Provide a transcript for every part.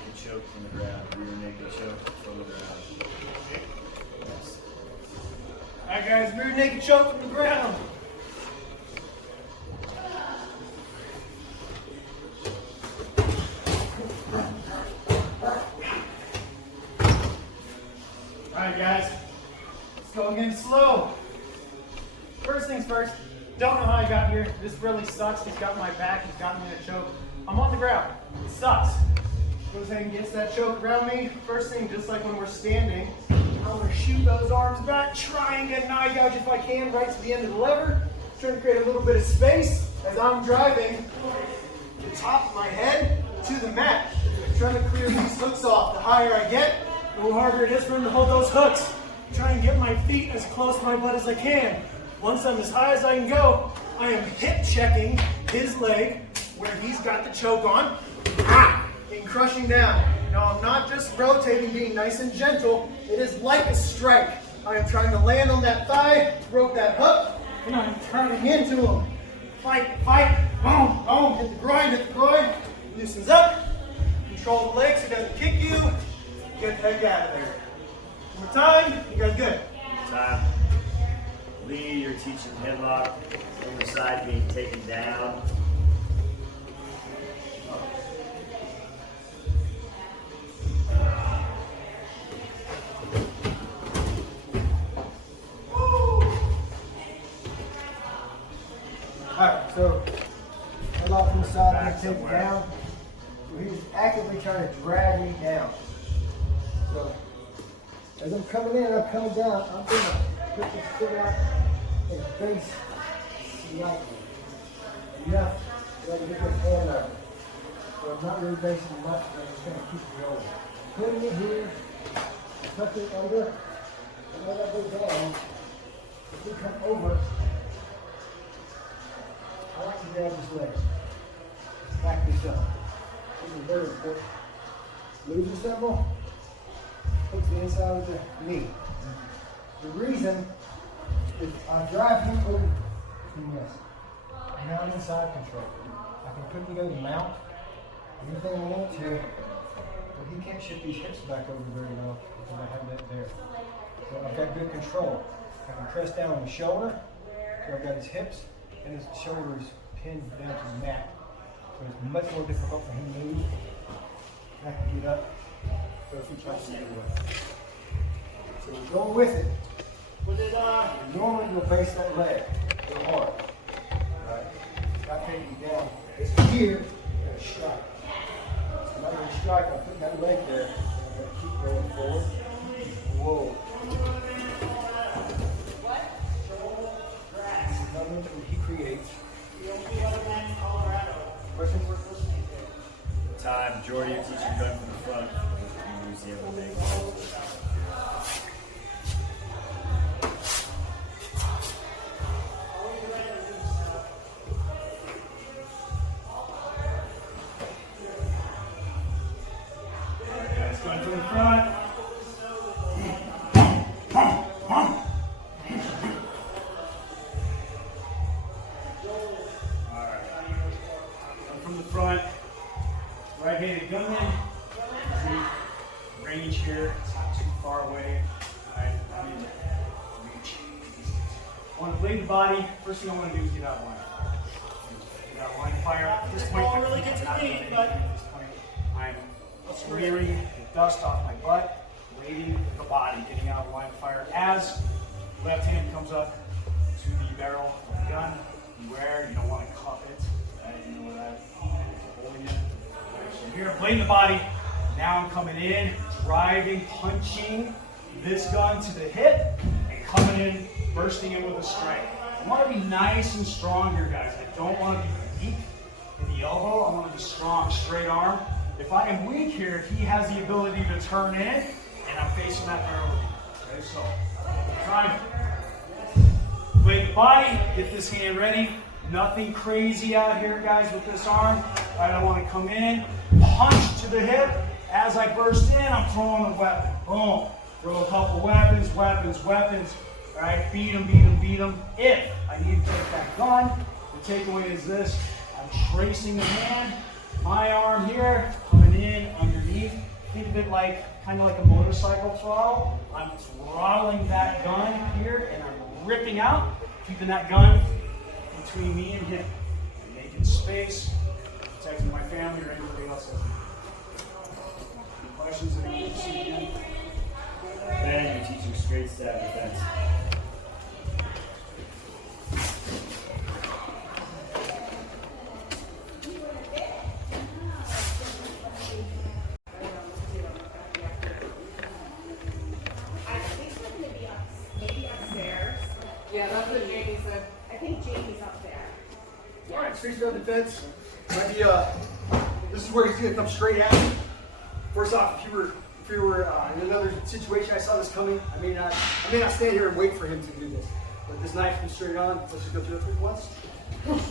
naked choke from the ground. Rear naked choke from the ground. Yes. Alright guys, rear naked choke from the ground. Alright guys, let's go again slow. First things first, don't know how I got here. This really sucks. He's got my back, he's got me in a choke. I'm on the ground. It sucks. Goes ahead and gets that choke around me. First thing, just like when we're standing, I'm gonna shoot those arms back, try and get an eye gouge if I can, right to the end of the lever. Trying to create a little bit of space as I'm driving the top of my head to the mat. Trying to clear these hooks off. The higher I get, the harder it is for him to hold those hooks. Try and get my feet as close to my butt as I can. Once I'm as high as I can go, I am hip checking his leg where he's got the choke on, and crushing down. Now I'm not just rotating, being nice and gentle. It is like a strike. I am trying to land on that thigh, rope that hook, and I'm turning into him. Fight, fight, boom, boom, hit the groin, loosens up, control the leg so he doesn't kick you, get the heck out of there. One more time, you guys good? Time. Lead, you're teaching headlock on the side being taken down. Alright, so headlock from the side, being taken down. So he's actively trying to drag me down. So as I'm coming in and I'm coming down, I'm going to put this foot out and face slightly. Enough so I can get this hand over. So I'm not really basing much, but I'm just going to keep it going. Putting it here, tuck it under, and let that go down. If we come over, I like to grab this leg. Back this up. This is very important. Lose the symbol, puts the inside of the knee. The reason is I drive him over to this. Now I'm inside control. I can put him go to mount, anything I want to, but he can't shift these hips back over very well because I have that there. So I've got good control. I can press down on the shoulder, so I've got his hips and his shoulders pinned down to the mat. So it's much more difficult for him to move. I can get up. So if he tries to get away. So we're going with it. Normally you'll base that leg real hard. Right? Not taking you down. It's here, you're going to strike. So I'm not going to strike, I'm putting that leg there. I'm going to keep going forward. Whoa. This is another one that he creates. Question for us? Time. Majority of teaching gun from the front. You use the other thing. Going from the front. Alright. From the front. Right-handed gunman. Range here. It's not too far away. Alright. Reach. I want to blade the body. First thing I want to do is get out of line. Get out of line fire. At this point, ball really gets clean, but at this point, I'm clearing the dust off my butt, weighting the body, getting out of line of fire. As the left hand comes up to the barrel of the gun, beware, you don't want to cup it. You know that. Holding it. So here, blading the body. Now I'm coming in, driving, punching this gun to the hip, and coming in, bursting in with a strike. I want to be nice and strong here, guys. I don't want to be weak in the elbow. I want to be strong, straight arm. If I am weak here, he has the ability to turn in, and I'm facing that barrel. Okay, so try to blade the body, get this hand ready. Nothing crazy out here, guys, with this arm. All right, I want to come in, punch to the hip. As I burst in, I'm throwing the weapon. Boom. Throw a couple weapons. All right, beat them. If I need to take that gun, the takeaway is this. I'm tracing the hand. My arm here, coming in underneath, think of it like kind of like a motorcycle throttle. I'm throttling that gun here, and I'm ripping out, keeping that gun between me and him, and making space, protecting my family or anybody else. Questions that you see again? Ben, you're teaching straight stab defense. Yeah, that's what Jamie said. I think Jamie's up there. All right, straight stab defense. Might be, this is where he's gonna come straight at you. First off, if you were in another situation, I saw this coming. I may not stand here and wait for him to do this. But this knife comes straight on. Let's just go through it quick once. Let's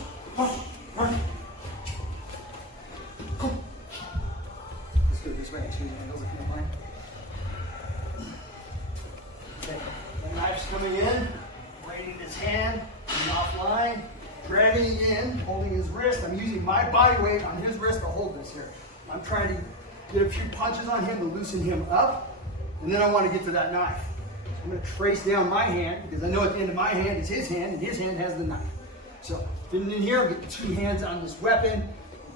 go this way. Change angles if you don't mind. Okay, the knife's coming in. Right in his hand, coming offline, grabbing in, holding his wrist. I'm using my body weight on his wrist to hold this here. I'm trying to get a few punches on him to loosen him up, and then I want to get to that knife. So I'm going to trace down my hand, because I know at the end of my hand is his hand, and his hand has the knife. So getting in here, I'm getting two hands on this weapon,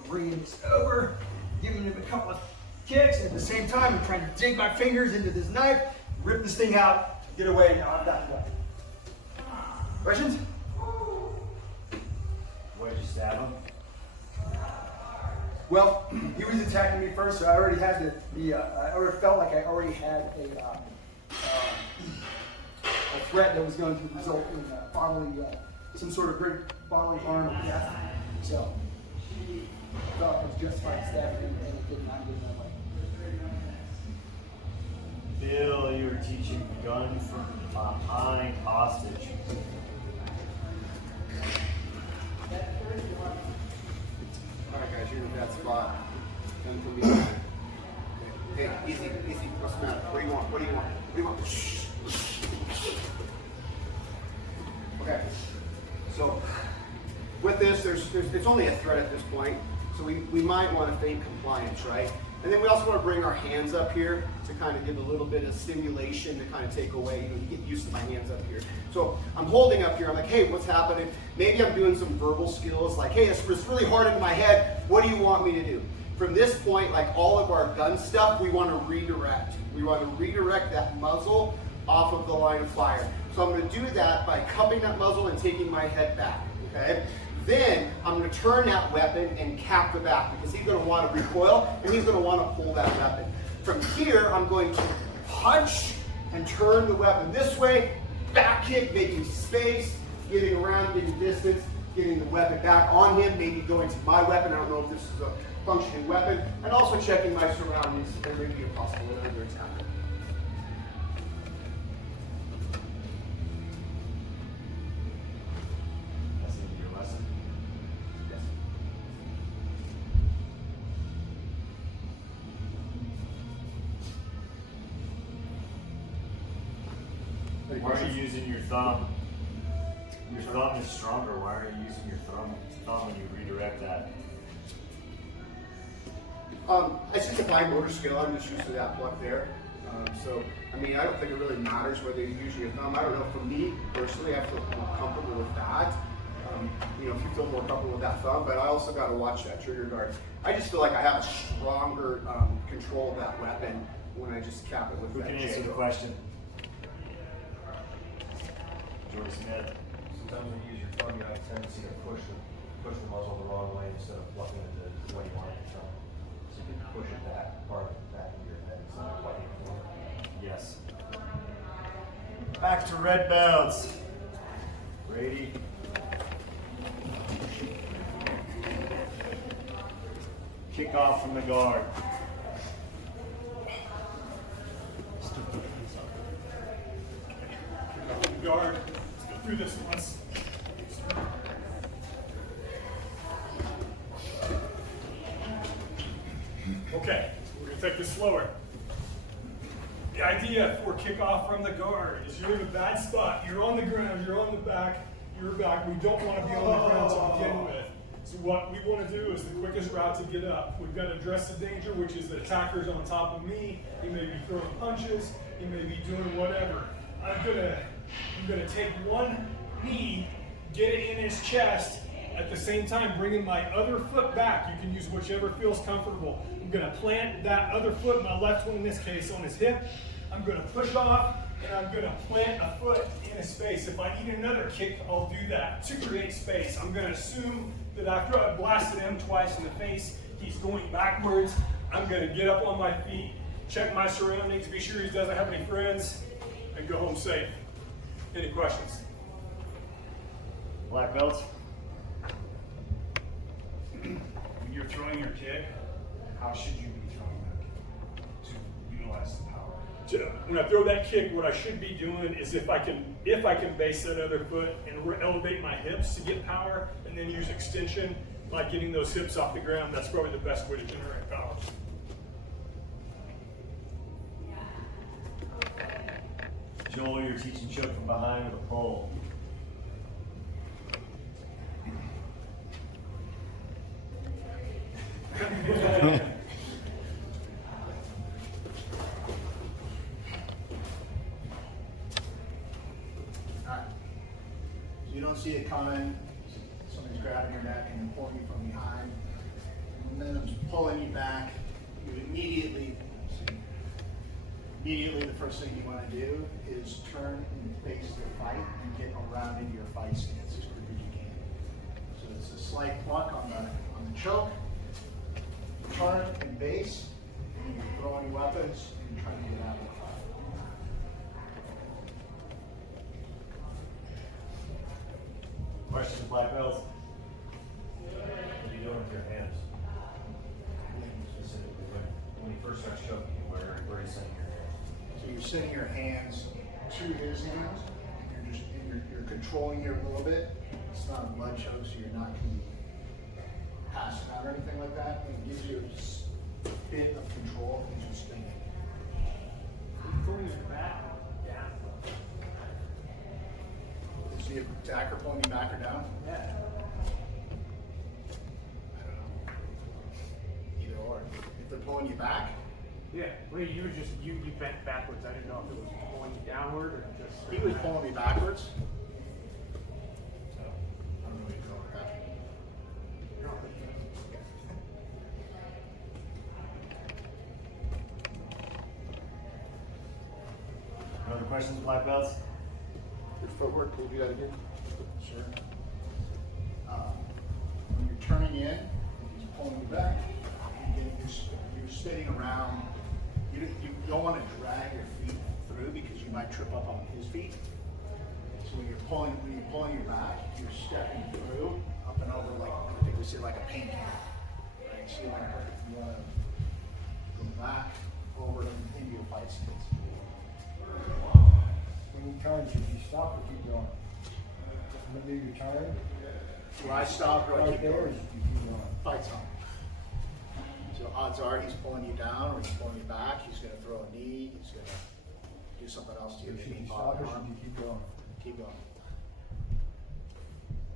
bringing this over, giving him a couple of kicks. At the same time, I'm trying to dig my fingers into this knife, rip this thing out, get away. Now I've got the weapon. Questions? Why did you stab him? Well, he was attacking me first, so I already had I already felt like I already had a threat that was going to result in bodily, some sort of great bodily harm or death. So I felt it was justified stabbing him, and it did not get that way. Bill, you were teaching gun from behind hostage. Alright guys, you're in a bad spot. Gun from behind. Hey, easy, easy. What's the matter? What do you want? What do you want? What do you want? Shh. Okay. So with this, it's only a threat at this point. So we might want to feign compliance, right? And then we also want to bring our hands up here to kind of give a little bit of stimulation to kind of take away, you get used to my hands up here. So I'm holding up here, I'm like, hey, what's happening? Maybe I'm doing some verbal skills, like, hey, it's really hard in my head, what do you want me to do? From this point, like all of our gun stuff, we want to redirect. We want to redirect that muzzle off of the line of fire. So I'm going to do that by cupping that muzzle and taking my head back, okay? Then I'm going to turn that weapon and cap the back because he's going to want to recoil and he's going to want to pull that weapon. From here, I'm going to punch and turn the weapon this way, back kick, making space, getting around, getting distance, getting the weapon back on him, maybe going to my weapon. I don't know if this is a functioning weapon, and also checking my surroundings if there may be a possible another attack. That's the end of your lesson. Yes. Why are you using your thumb? Your thumb is stronger. Why are you using your thumb when you redirect that? It's just a fine motor skill. I'm just used to that pluck there. So, I mean, I don't think it really matters whether you use your thumb. I don't know. For me, personally, I feel more comfortable with that. You know, if you feel more comfortable with that thumb, but I also got to watch that trigger guard. I just feel like I have a stronger control of that weapon when I just cap it with Who that. can answer the question? Jordy Smith. Sometimes when you use your thumb, you have a tendency to push the muzzle the wrong way instead of fluffing it the way you want it to. So you can push it back, part of it back into your head instead of fighting for it. Yes. Back to red belts. Brady. Kick off from the guard. Guard. Let's go through this once. Okay, we're gonna take this slower. The idea for kickoff from the guard is you're in a bad spot. You're on the ground, you're on the back, you're back. We don't want to be on the ground to begin with. So what we want to do is the quickest route to get up. We've got to address the danger, which is the attacker's on top of me. He may be throwing punches. He may be doing whatever. I'm gonna take one knee, get it in his chest, at the same time bringing my other foot back. You can use whichever feels comfortable. I'm gonna plant that other foot, my left one in this case, on his hip. I'm gonna push off, and I'm gonna plant a foot in his face. If I need another kick, I'll do that to create space. I'm gonna assume that after I blasted him twice in the face, he's going backwards. I'm gonna get up on my feet, check my surroundings, be sure he doesn't have any friends, and go home safe. Any questions? Black belts? When you're throwing your kick, how should you be throwing that kick to utilize the power? When I throw that kick, what I should be doing is if I can base that other foot and elevate my hips to get power, and then use extension, like getting those hips off the ground, that's probably the best way to generate power. Joel, you're teaching choke from behind with a pole. You don't see it coming, somebody's grabbing your neck and pulling you from behind. Momentum's pulling you back. You immediately the first thing you want to do is turn and face the fight and get around into your fight stance as quick as you can. So it's a slight pluck on the choke, turn and base, and you're throwing weapons and trying to get out of the fight. Questions, black belts? What are you doing with your hands? Specifically, when you first start choking, where are you setting your hands? So you're setting your hands to his hands. You're controlling here a little bit. It's not a blood choke, so you're not going to be passing out or anything like that. It gives you a bit of control as you're spinning. Pulling your back down. Is the attacker pulling you back or down? Yeah. I don't know. Either or. If they're pulling you back, Yeah. Wait, you bent backwards. I didn't know if it was pulling you downward or just. he was pulling me backwards. So I don't know where you're going with that. No other questions, black belts? Your footwork, can you do that again? Sure. When you're turning in, he's pulling you back. You're spinning around. You don't want to drag your feet through because you might trip up on his feet. So when you're pulling you back, you're stepping through up and over like I think we say like a pancake. Right? So you want to go back over into your fight stance. When you turn, should you stop or keep going? When you turn, Do I stop or I right keep there, or going? should you keep going? Fight's on. So odds are he's pulling you down or he's pulling you back. He's going to throw a knee. He's going to do something else to you. Should Maybe you pop stop or an arm. should you keep going? Keep going.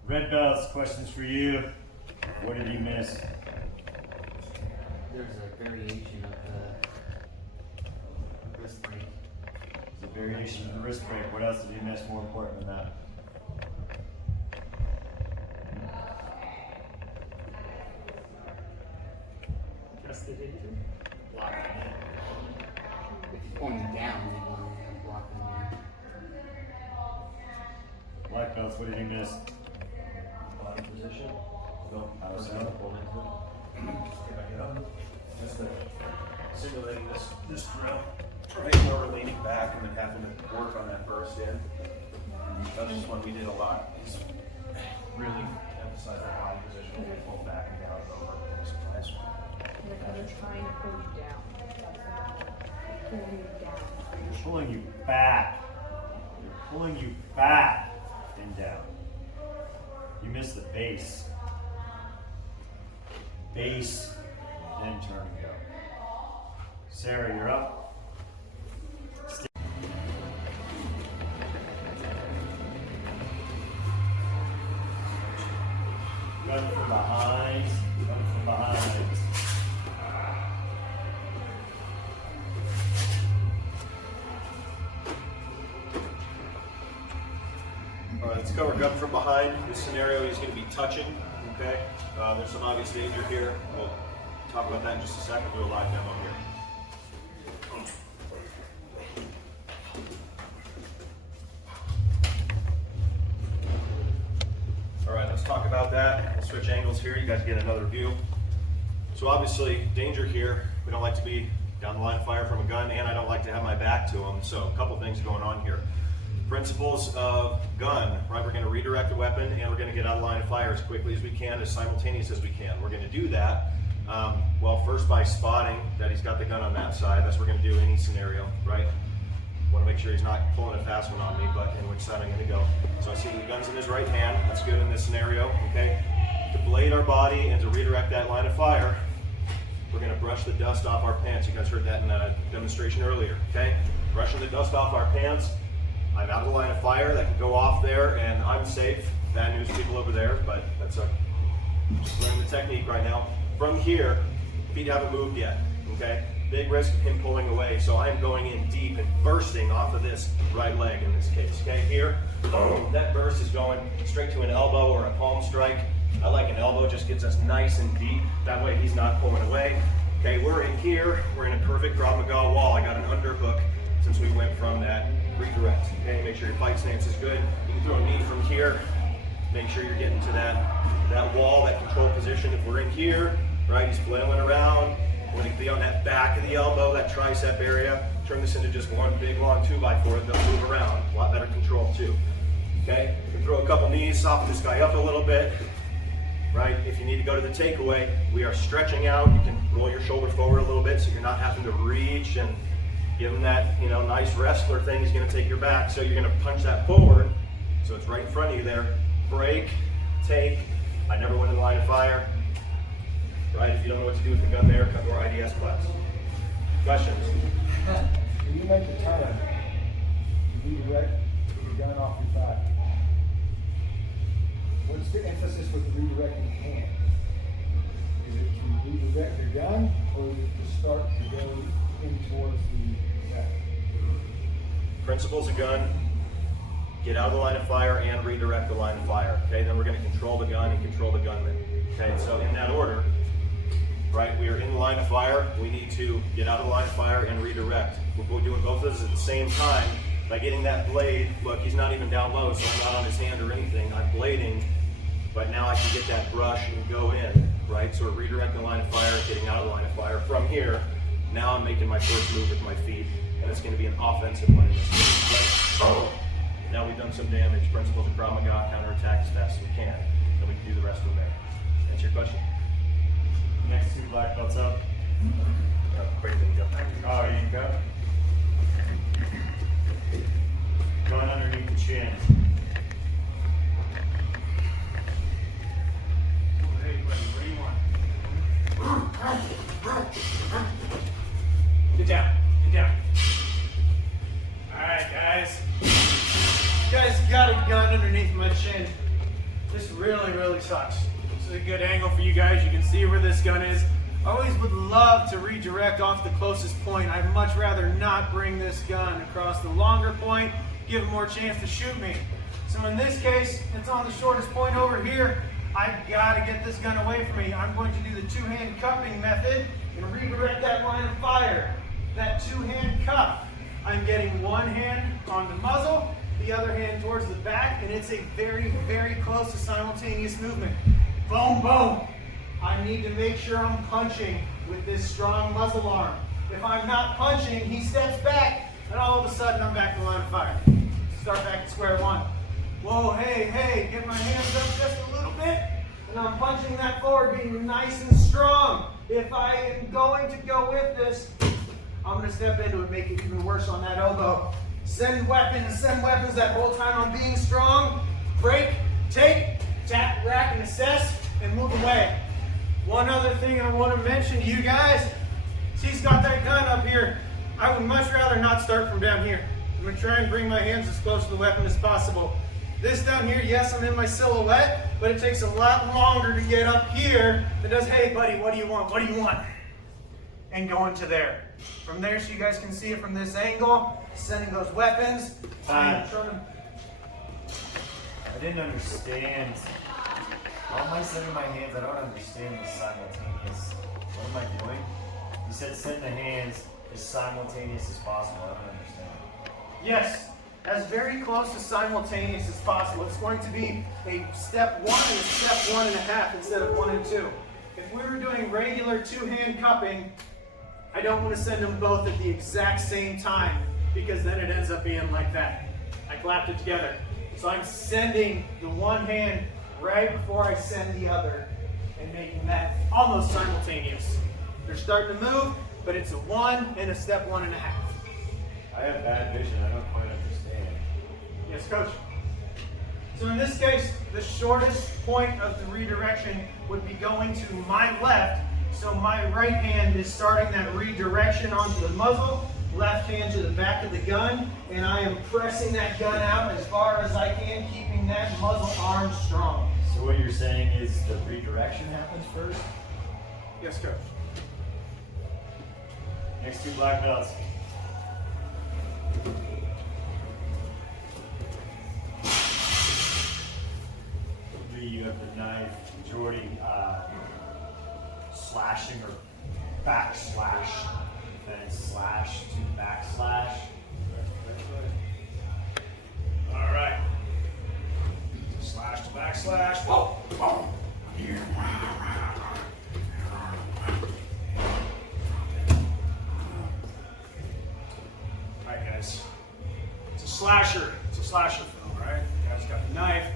Red belts, questions for you. What did you miss? There's a variation of the wrist break. The variation of the wrist break. What else did you miss more important than that? That's the danger. Block the knee. If he's pulling you down, you want to block the knee. Black belts, what did you miss? Body position. Go How first so? up, pull into it. If I get up, just simulating this drill. Right, more leaning back and then having to work on that burst in. That's just one we did a lot. Is really emphasize that body position when we pull back and down and over. It's a nice one. Like they're trying to pull you down. Pulling you down. You're pulling you back. You're pulling you back and down. You missed the base. Base, then turn and go. Sarah, you're up. Gun from behind. Let's cover gun from behind. This scenario, he's going to be touching. Okay. There's some obvious danger here. We'll talk about that in just a second. Do a live demo here. All right, let's talk about that. We'll switch angles here. You guys get another view. So obviously, danger here. We don't like to be down the line of fire from a gun, and I don't like to have my back to them. So a couple things going on here. Principles of gun, right? We're going to redirect the weapon, and we're going to get out of line of fire as quickly as we can, as simultaneous as we can. We're going to do that, well, first by spotting that he's got the gun on that side. That's what we're going to do in any scenario, right? Want to make sure he's not pulling a fast one on me, but in which side I'm going to go. So I see the gun's in his right hand. That's good in this scenario, okay? To blade our body and to redirect that line of fire, we're going to brush the dust off our pants. You guys heard that in that demonstration earlier, okay? Brushing the dust off our pants. I'm out of the line of fire. That can go off there, and I'm safe. Bad news, people over there, but that's just learning the technique right now. From here, feet haven't moved yet, okay? Big risk of him pulling away, so I'm going in deep and bursting off of this right leg in this case, okay? Here, that burst is going straight to an elbow or a palm strike. I like an elbow, just gets us nice and deep. That way he's not pulling away. Okay, we're in here. We're in a perfect Krav Maga wall. I got an underhook since we went from that redirect. Okay, make sure your fight stance is good. You can throw a knee from here. Make sure you're getting to that wall, that control position. If we're in here, right, he's flailing around. We're going to be on that back of the elbow, that tricep area. Turn this into just one big long 2x4. They'll move around. A lot better control too. Okay, you can throw a couple knees, soften this guy up a little bit. Right, if you need to go to the takeaway, we are stretching out. You can roll your shoulder forward a little bit so you're not having to reach and give him that, nice wrestler thing. He's going to take your back, so you're going to punch that forward. So it's right in front of you there. Break, take. I never went in the line of fire. Right, if you don't know what to do with the gun there, come to our IDS class. Questions? When you make the turn, you redirect the gun off your back. What's the emphasis with redirecting the hand? Is it to redirect the gun, or is it to start to go in towards the back? Principles of gun, get out of the line of fire and redirect the line of fire. Okay, then we're going to control the gun and control the gunman. Okay, so in that order, right, we are in the line of fire. We need to get out of the line of fire and redirect. We're doing both of those at the same time by getting that blade. Look, he's not even down low, so I'm not on his hand or anything. I'm blading. But now I can get that brush and go in, right? So we're redirecting the line of fire, getting out of the line of fire. From here, now I'm making my first move with my feet, and it's going to be an offensive one in this case. Right? Now we've done some damage. Principles of Krav Maga, counterattack as fast as we can. Then we can do the rest from there. Answer your question? Next two black belts up. Quick thing, go. Oh, you can go. Going underneath the chin. Get down, get down. All right, guys. You guys got a gun underneath my chin. This really sucks. This is a good angle for you guys. You can see where this gun is. I always would love to redirect off the closest point. I'd much rather not bring this gun across the longer point, give him more chance to shoot me. So in this case, it's on the shortest point over here. I've got to get this gun away from me. I'm going to do the two-hand cupping method and redirect that line of fire. That two-hand cup. I'm getting one hand on the muzzle, the other hand towards the back, and it's a very close to simultaneous movement. Boom, boom. I need to make sure I'm punching with this strong muzzle arm. If I'm not punching, he steps back, and all of a sudden I'm back to the line of fire. Start back at square one. Whoa, hey, get my hands up just a little bit, and I'm punching that forward, being nice and strong. If I am going to go with this, I'm going to step into it, make it even worse on that elbow. Send weapons that whole time I'm being strong. Break, take, tap, rack, and assess, and move away. One other thing I want to mention to you guys, he's got that gun up here. I would much rather not start from down here. I'm going to try and bring my hands as close to the weapon as possible. This down here, yes, I'm in my silhouette, but it takes a lot longer to get up here than does, hey buddy, what do you want? What do you want? And going to there. From there, so you guys can see it from this angle, sending those weapons. I didn't understand. How am I sending my hands? I don't understand this simultaneous. What am I doing? You said send the hands as simultaneous as possible. I don't understand. Yes, as very close to simultaneous as possible. It's going to be a step 1 and a step 1.5 instead of 1 and 2. If we were doing regular 2-hand cupping, I don't want to send them both at the exact same time because then it ends up being like that. I clapped it together. So I'm sending the one hand right before I send the other and making that almost simultaneous. They're starting to move, but it's a 1 and a step 1.5. I have bad vision. I don't quite understand. Yes, coach. So in this case, the shortest point of the redirection would be going to my left. So my right hand is starting that redirection onto the muzzle, left hand to the back of the gun, and I am pressing that gun out as far as I can, keeping that muzzle arm strong. So what you're saying is the redirection happens first? Yes, coach. Next 2 black belts. You have the knife, majority slashing or backslash, then slash to backslash. All right. Slash to backslash. Whoa, whoa. Here. All right, guys. It's a slasher. It's a slasher film, right? The guy's got the knife.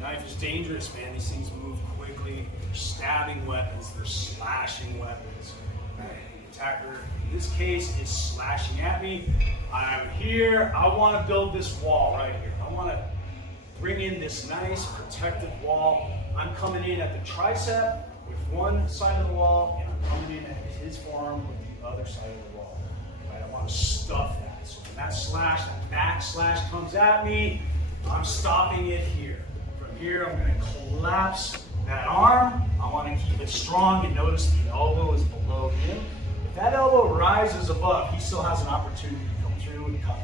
Knife is dangerous, man. These things move quickly. They're stabbing weapons. They're slashing weapons. Right. The attacker, in this case, is slashing at me. I'm here. I want to build this wall right here. I want to bring in this nice protective wall. I'm coming in at the tricep with one side of the wall, and I'm coming in at his forearm with the other side of the wall. Right? I want to stuff that. So when that slash, that back slash comes at me, I'm stopping it here. Here, I'm going to collapse that arm. I want to keep it strong, and notice the elbow is below him. If that elbow rises above, he still has an opportunity to come through and cut.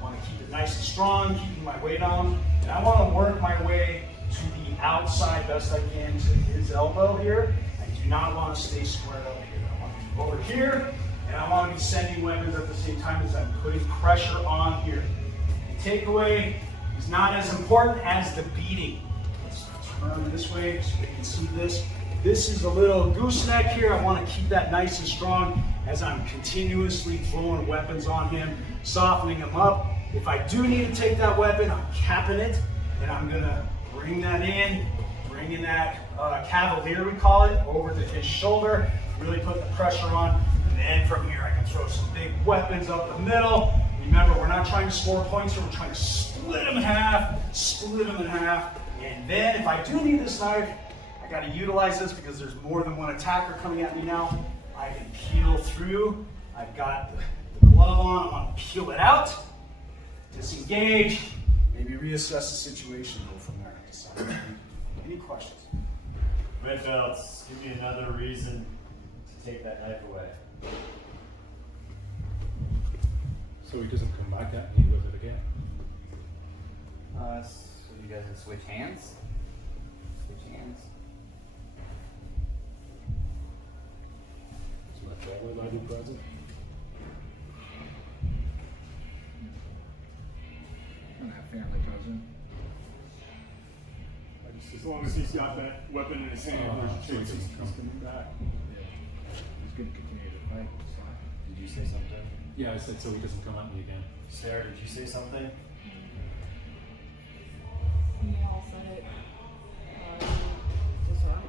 I want to keep it nice and strong, keeping my weight on, and I want to work my way to the outside best I can to his elbow here. I do not want to stay squared up here. I want to be over here, and I want to be sending weapons at the same time as I'm putting pressure on here. The takeaway is not as important as the beating. Let's turn this way so we can see this. This is a little gooseneck here. I want to keep that nice and strong as I'm continuously throwing weapons on him, softening him up. If I do need to take that weapon, I'm capping it, and I'm going to bring that in, bringing that cavalier, we call it, over to his shoulder, really put the pressure on, and then from here I can throw some big weapons up the middle. Remember, we're not trying to score points here, we're trying to split them in half, and then if I do need this knife, I got to utilize this because there's more than one attacker coming at me now. I can peel through. I've got the glove on. I want to peel it out, disengage, maybe reassess the situation, go from there. Any questions? Red belts, give me another reason to take that knife away. So he doesn't come back at me with it again. So you guys can switch hands? Switch hands. So my family might be present. And that family present. As long as he's got that weapon in his hand, there's a chance he's coming back. Yeah. He's going to continue to fight. Did you say something? Yeah, I said so he doesn't come at me again. Sarah, did you say something? You all said it. Disarm him.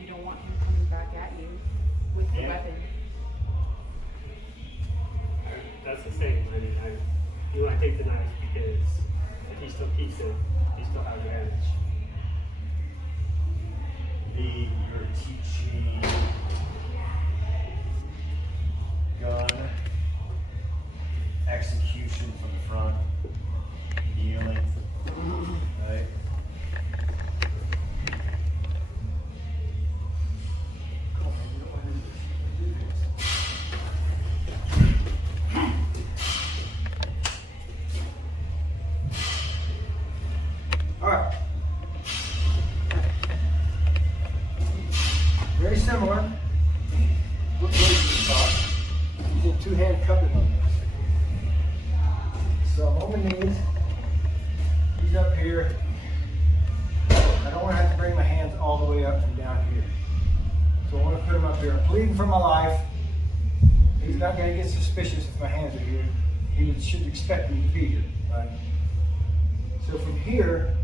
You don't want him coming back at you with the weapon. That's the same. I mean, you want to take the knife because if he still keeps it, he still has the edge. You're teaching gun execution from the front, kneeling, right? two-hand cupping on this. So I'm on my knees. He's up here. I don't want to have to bring my hands all the way up and down here. So I want to put him up here. I'm pleading for my life. He's not going to get suspicious if my hands are here. He should expect me to be here, right? So from here,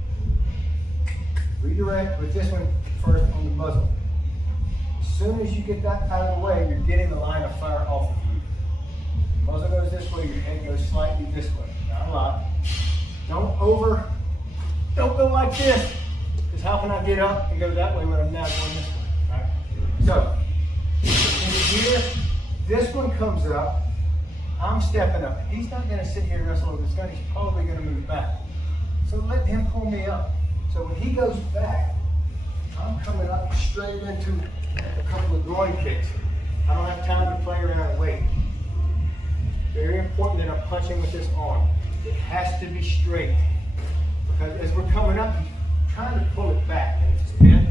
redirect with this one first on the muzzle. As soon as you get that out of the way, you're getting the line of fire off of you. Muzzle goes this way, your head goes slightly this way. Not a lot. Don't go like this. Because how can I get up and go that way when I'm now going this way? Right? So, in here, this one comes up. I'm stepping up. He's not going to sit here and wrestle with this gun. He's probably going to move back. So let him pull me up. So when he goes back, I'm coming up straight into a couple of groin kicks. I don't have time to play around and wait. Very important that I'm punching with this arm. It has to be straight. Because as we're coming up, I'm trying to pull it back. And if it's bent,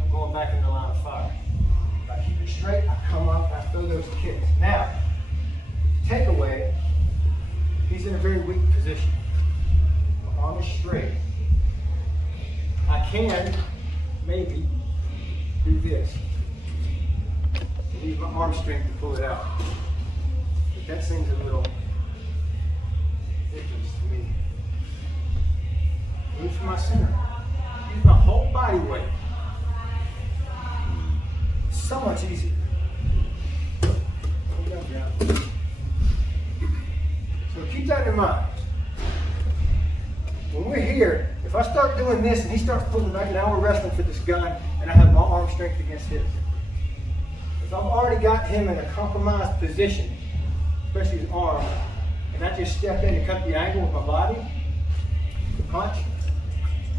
I'm going back in the line of fire. If I keep it straight, I come up, I throw those kicks. Now, takeaway, he's in a very weak position. My arm is straight. I can maybe do this. Use my arm strength to pull it out. But that seems a little ridiculous to me. Move from my center. Use my whole body weight. So much easier. Hold that down. So keep that in mind. When we're here, if I start doing this and he starts pulling back, now we're wrestling for this gun and I have my arm strength against his. If I've already got him in a compromised position, especially his arm, and I just step in and cut the angle with my body, punch,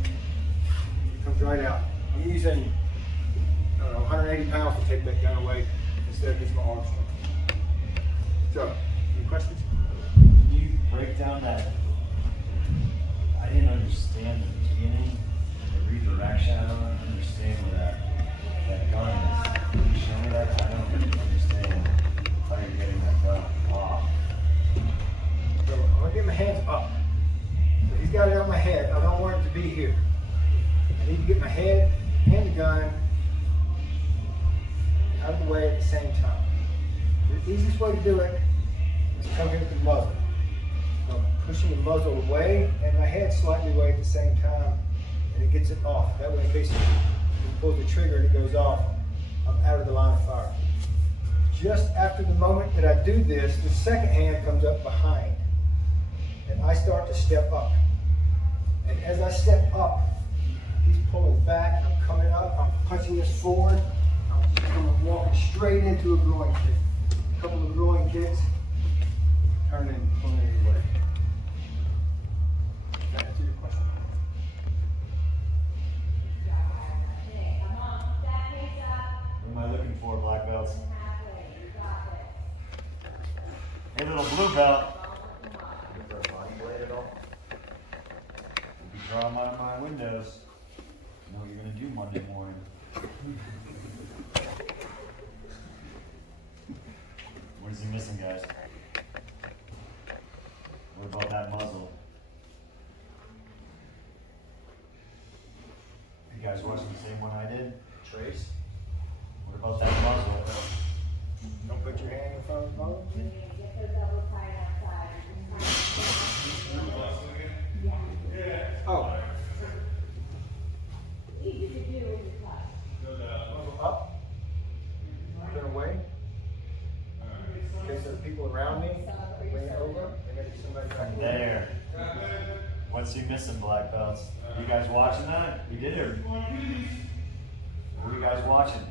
it comes right out. I'm using 180 pounds to take that gun away instead of just my arm strength. So, any questions? Can you break down that? I didn't understand the beginning, the redirection. I don't understand where that gun is. Can you show me that? I don't understand how you're getting that gun off. So I'm gonna get my hands up. So he's got it on my head. I don't want it to be here. I need to get my head and the gun out of the way at the same time. The easiest way to do it is come here with the muzzle. So I'm pushing the muzzle away and my head slightly away at the same time, and it gets it off. That way, in case you pull the trigger and it goes off, I'm out of the line of fire. Just after the moment that I do this, the second hand comes up behind, and I start to step up. And as I step up, he's pulling back, I'm coming up, I'm punching this forward, I'm walking straight into a groin kick. A couple of groin kicks, turning and pulling it away. Does that answer your question? What am I looking for, black belts? Hey, little blue belt. Looking for a body blade at all? You draw them out of my windows. You know what you're going to do Monday morning. What is he missing, guys? What about that muzzle? You guys watching the same one I did? Trace? What about that muzzle? Don't put your hand in front of the muzzle. Oh. Muzzle up. Turn away. In case there are people around me, bring it over, and maybe somebody back There. What's he missing, black belts? You guys watching that? You did it? What are you guys watching?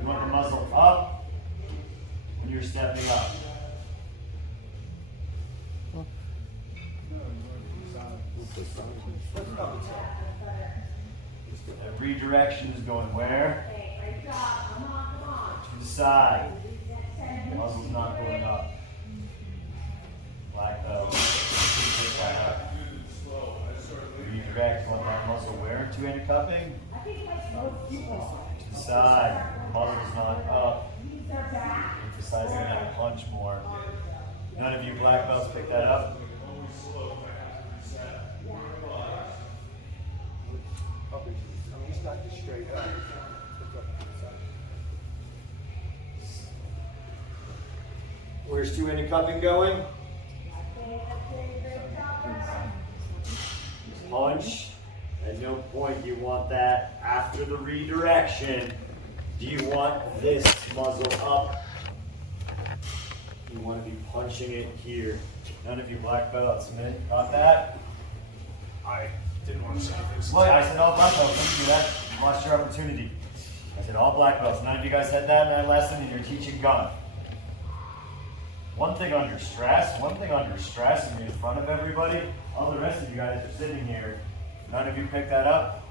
You want the muzzle up when you're stepping up. That redirection is going where? To the side. The muzzle's not going up. Black belt. Redirect. Want that muzzle where? Two-handed cupping? Side, muzzle's not up. Emphasizing that punch more. None of you black belts pick that up. He's not just straight up. Where's two-handed cupping going? Punch. At no point do you want that after the redirection. Do you want this muzzle up? You want to be punching it here. None of you black belts got that? I didn't want to say anything. Look, I said all black belts. Don't do that. You lost your opportunity. I said all black belts. None of you guys had that in that lesson, and you're teaching gun. One thing under stress, and you're in front of everybody. All the rest of you guys are sitting here. None of you picked that up.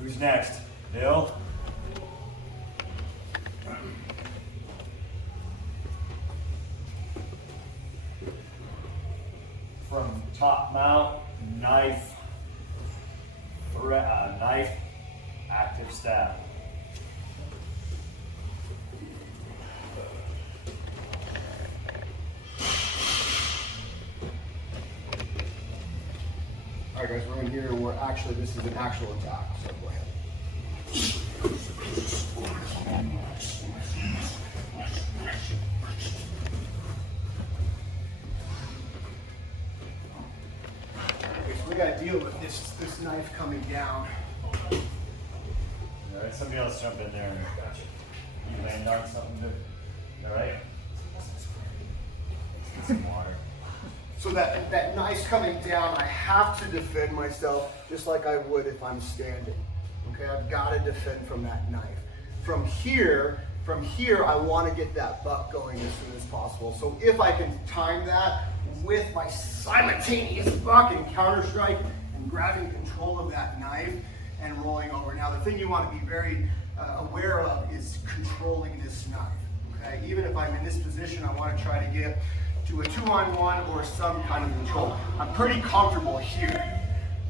Who's next? Bill? From top mount, knife, knife, active stab. All right, guys, we're in here. We're actually, this is an actual attack. So go ahead. Okay, so we got to deal with this knife coming down. All right, somebody else jump in there. You land on something good. All right? Get some water. So that knife's coming down, I have to defend myself just like I would if I'm standing. Okay, I've got to defend from that knife. From here, I want to get that butt going as soon as possible. So if I can time that with my simultaneous buck and counter strike and grabbing control of that knife and rolling over. Now the thing you want to be very aware of is controlling this knife. Okay, even if I'm in this position, I want to try to get to a 2-on-1 or some kind of control. I'm pretty comfortable here.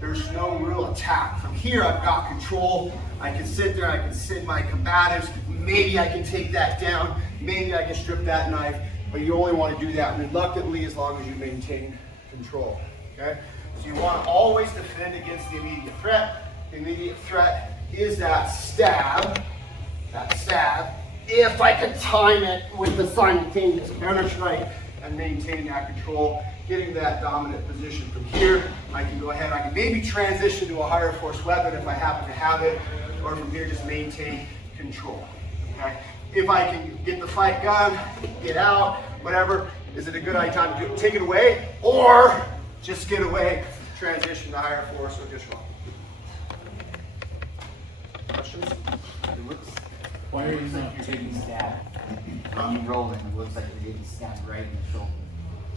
There's no real attack. From here, I've got control. I can sit there, I can sit my combatives. Maybe I can take that down. Maybe I can strip that knife, but you only want to do that reluctantly as long as you maintain control, okay? So you want to always defend against the immediate threat. The immediate threat is that stab, if I can time it with the simultaneous counter strike and maintain that control, getting that dominant position. From here, I can go ahead, I can maybe transition to a higher force weapon if I happen to have it, or from here just maintain control, okay? If I can get the fight gun, get out, whatever, is it a good time to take it away, or just get away, transition to higher force, or just run? Questions? Why are you not taking stab? When you roll it, it looks like you're getting stabbed right in the shoulder.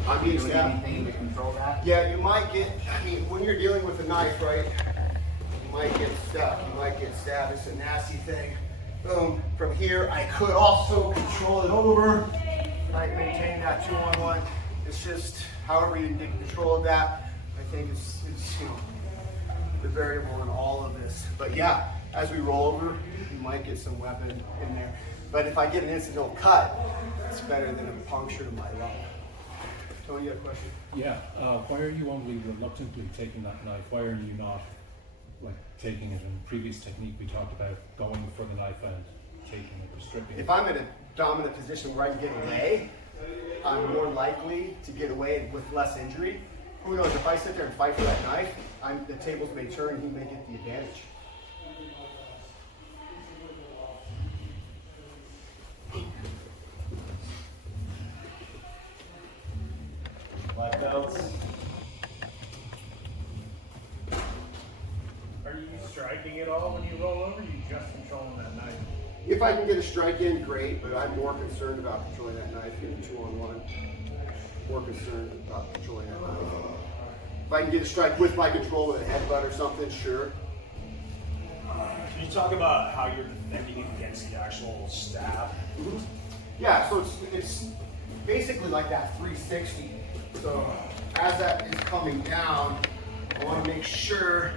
I'm getting doing stabbed. anything to control that? Yeah, you might get, I mean, when you're dealing with a knife, right, you might get stuck, you might get stabbed. It's a nasty thing. Boom. From here, I could also control it over, right, maintain that 2-on-1. It's just, however you get control of that, I think it's you know, the variable in all of this. But yeah, as we roll over, you might get some weapon in there. But if I get an incidental cut, it's better than a puncture to my lung. Tony, you have a question? Yeah, why are you only reluctantly taking that knife? Why are you not like taking it in previous technique we talked about, going for the knife and taking it or stripping it? If I'm in a dominant position where I can get away, I'm more likely to get away with less injury. Who knows, if I sit there and fight for that knife, the tables may turn and he may get the advantage. Black belts. Are you striking it all when you roll over? Or are you just controlling that knife? If I can get a strike in, great, but I'm more concerned about controlling that knife in 2-on-1. More concerned about controlling that knife. If I can get a strike with my control with a headbutt or something, sure. Can you talk about how you're defending against the actual stab? Yeah, so it's basically like that 360. So as that is coming down, I want to make sure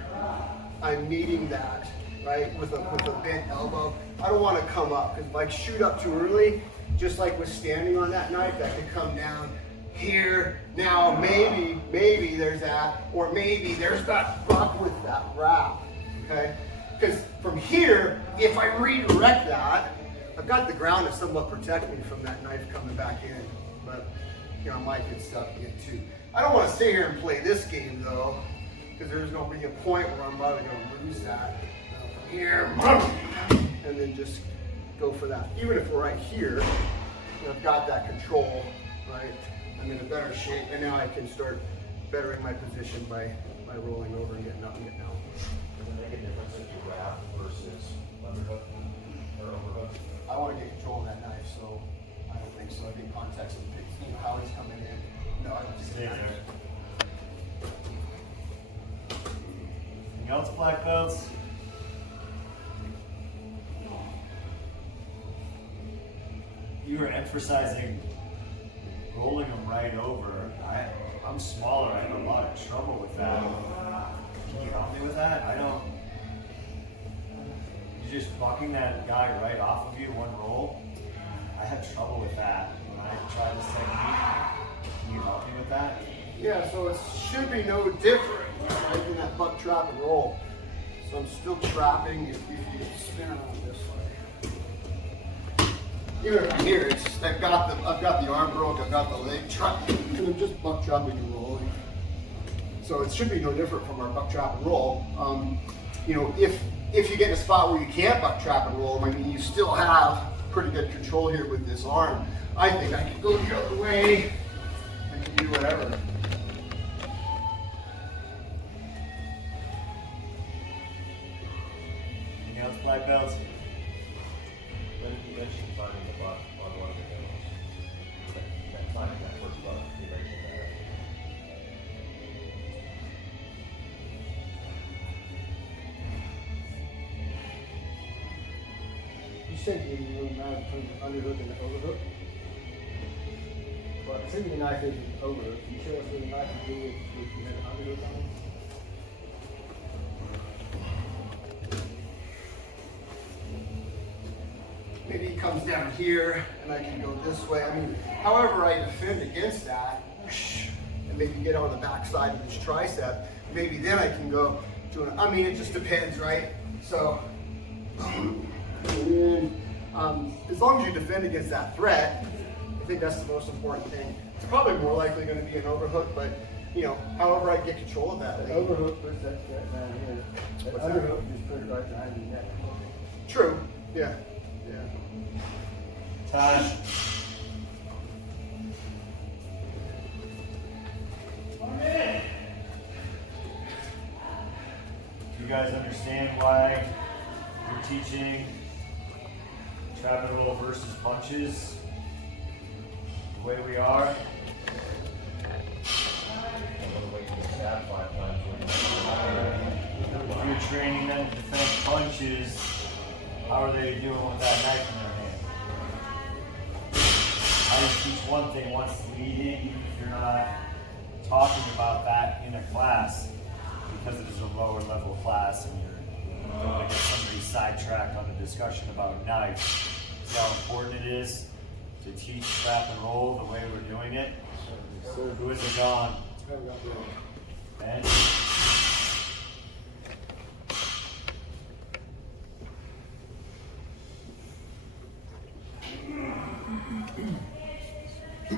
I'm meeting that. right, with a bent elbow. I don't want to come up, because if I shoot up too early, just like with standing on that knife, that could come down here. Now maybe there's that, or maybe there's that buck with that wrap, okay? Because from here, if I redirect that, I've got the ground to somewhat protect me from that knife coming back in, but you know, I might get stuck again too. I don't want to sit here and play this game though, because there's going to be a point where I'm probably going to lose that. From here, and then just go for that. Even if we're right here, and I've got that control, right? I'm in a better shape, and now I can start bettering my position by rolling over and getting up and getting out. Does it make a difference if you wrap versus underhook or overhook? I want to get control of that knife, so I don't think so. I'd be in context with you know, how he's coming in. No, I would Stay there. Anything else, black belts? You were emphasizing rolling them right over. I'm smaller. I have a lot of trouble with that. Can you help me with that? I don't. You're just bucking that guy right off of you, one roll. I have trouble with that when I try this technique. Can you help me with that? Yeah, so it should be no different, right, than that buck trap and roll. So I'm still trapping if you spin around this way. Even if I'm here, I've got the arm broke, I've got the leg trapped, and I'm just buck trapping and rolling. So it should be no different from our buck trap and roll. You know, if you get in a spot where you can't buck trap and roll, I mean, you still have pretty good control here with this arm. I think I can go the other way. I can do whatever. Anything else, black belts? When you mentioned finding the buck on one of the demos, that finding that first buck, you mentioned that. You said you didn't really matter between the underhook and the overhook. Well, assuming the knife is an overhook, can you show us what the knife would do if you had an underhook on it? Maybe he comes down here and I can go this way. I mean, however I defend against that, and maybe get on the back side of his tricep, maybe then I can go to an, I mean, it just depends, right? So, and, as long as you defend against that threat, I think that's the most important thing. It's probably more likely going to be an overhook, but you know, however I get control of that. The overhook puts that threat down here. The What's underhook just put it right behind your neck. True. Yeah. Tosh. Do you guys understand why you're teaching trap and roll versus punches the way we are? If you're training them to defend punches, how are they doing with that knife in their hand? I just teach one thing, once leading, even if you're not talking about that in a class, because it is a lower level class and you're going to get somebody sidetracked on a discussion about knives. See how important it is to teach trap and roll the way we're doing it? Who is it gone? Ben?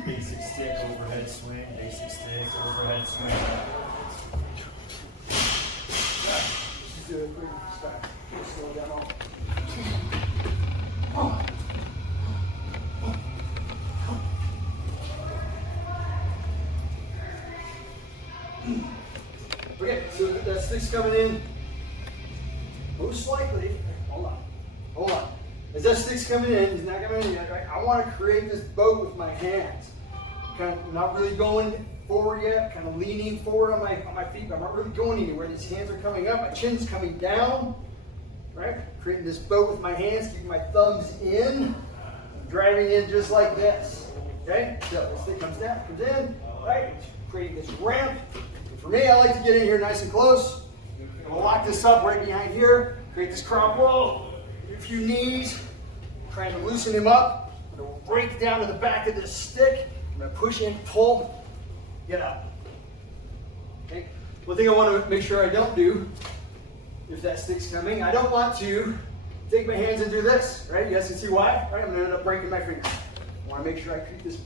Basic stick, overhead swing, basic stick, overhead swing. Just do a quick stack. Just slow down all. Okay, so that stick's coming in. Most likely, hold on. As that stick's coming in, he's not coming in yet, right? I want to create this boat with my hands. Kind of not really going forward yet, kind of leaning forward on my feet, but I'm not really going anywhere. These hands are coming up, my chin's coming down, right? Creating this boat with my hands, keeping my thumbs in, driving in just like this, okay? So this thing comes down, comes in, right? Creating this ramp. And for me, I like to get in here nice and close. I'm gonna lock this up right behind here, Create this Krav roll. A few knees. Trying to loosen him up. I'm going to break down to the back of this stick. I'm going to push in, pull, get out. Okay. One thing I want to make sure I don't do, if that stick's coming, I don't want to take my hands and do this, right? You guys can see why, right? I'm going to end up breaking my fingers. I want to make sure I keep this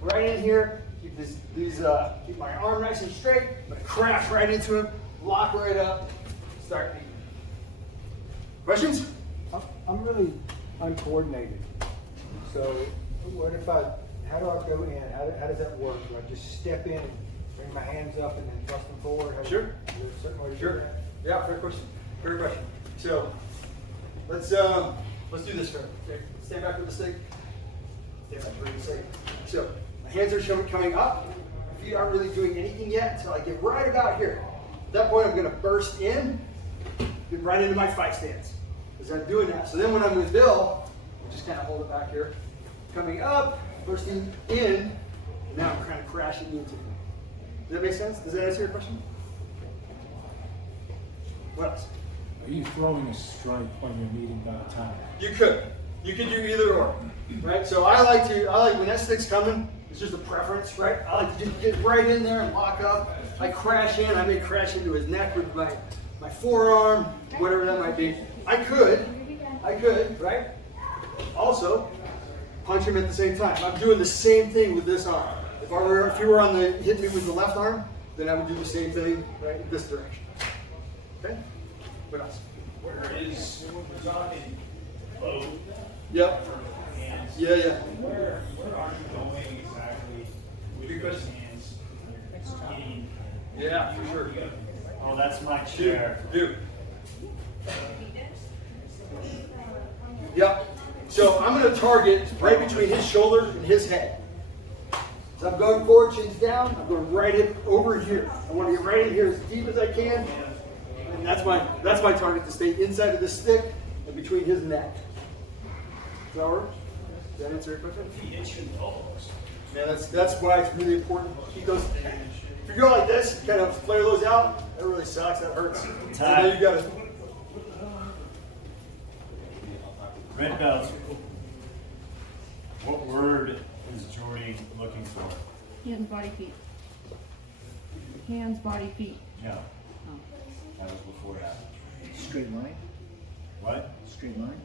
right in here. Keep my arm nice and straight. I'm going to crash right into him, lock right up, start beating. Questions? I'm really uncoordinated. So how do I go in? How does that work? Do I just step in and bring my hands up and then thrust them forward? Sure. Is there a certain way to Sure. do that? Yeah, fair question. Fair question. So let's do this first. Okay. Stand back with the stick. Stand back with the stick. So my hands are coming up. My feet aren't really doing anything yet until I get right about here. At that point, I'm going to burst in, get right into my fight stance. As I'm doing that. So then when I'm with Bill, I'll just kind of hold it back here. Coming up, bursting in, and now I'm kind of crashing into it. Does that make sense? Does that answer your question? What else? Are you throwing a strike when you're meeting that attack? You could. You could do either or. Right? So I like when that stick's coming, it's just a preference, right? I like to just get right in there and lock up. I crash in, I may crash into his neck with my forearm, whatever that might be. I could, right? Also, punch him at the same time. I'm doing the same thing with this arm. If you were on hit me with the left arm, then I would do the same thing, right, in this direction. Okay? What else? Where is, we're talking both? Yep. Hands. Yeah. Where are you going exactly with your hands? Hitting. Yeah, for sure. Oh, that's my chair. Dude. Yep. So I'm going to target right between his shoulder and his head. So I'm going forward, chins down. I'm going right in over here. I want to get right in here as deep as I can. And that's my target, to stay inside of the stick and between his neck. Does that work? Does that answer your question? If he hits you in the elbows. Yeah, that's why it's really important to keep those. If you go like this, kind of flare those out, that really sucks. That hurts. Time. So now you got to. Red belts. What word is Jordy looking for? Hands, body, feet. Hands, body, feet. No. That was before that. Straight line? What? Straight line?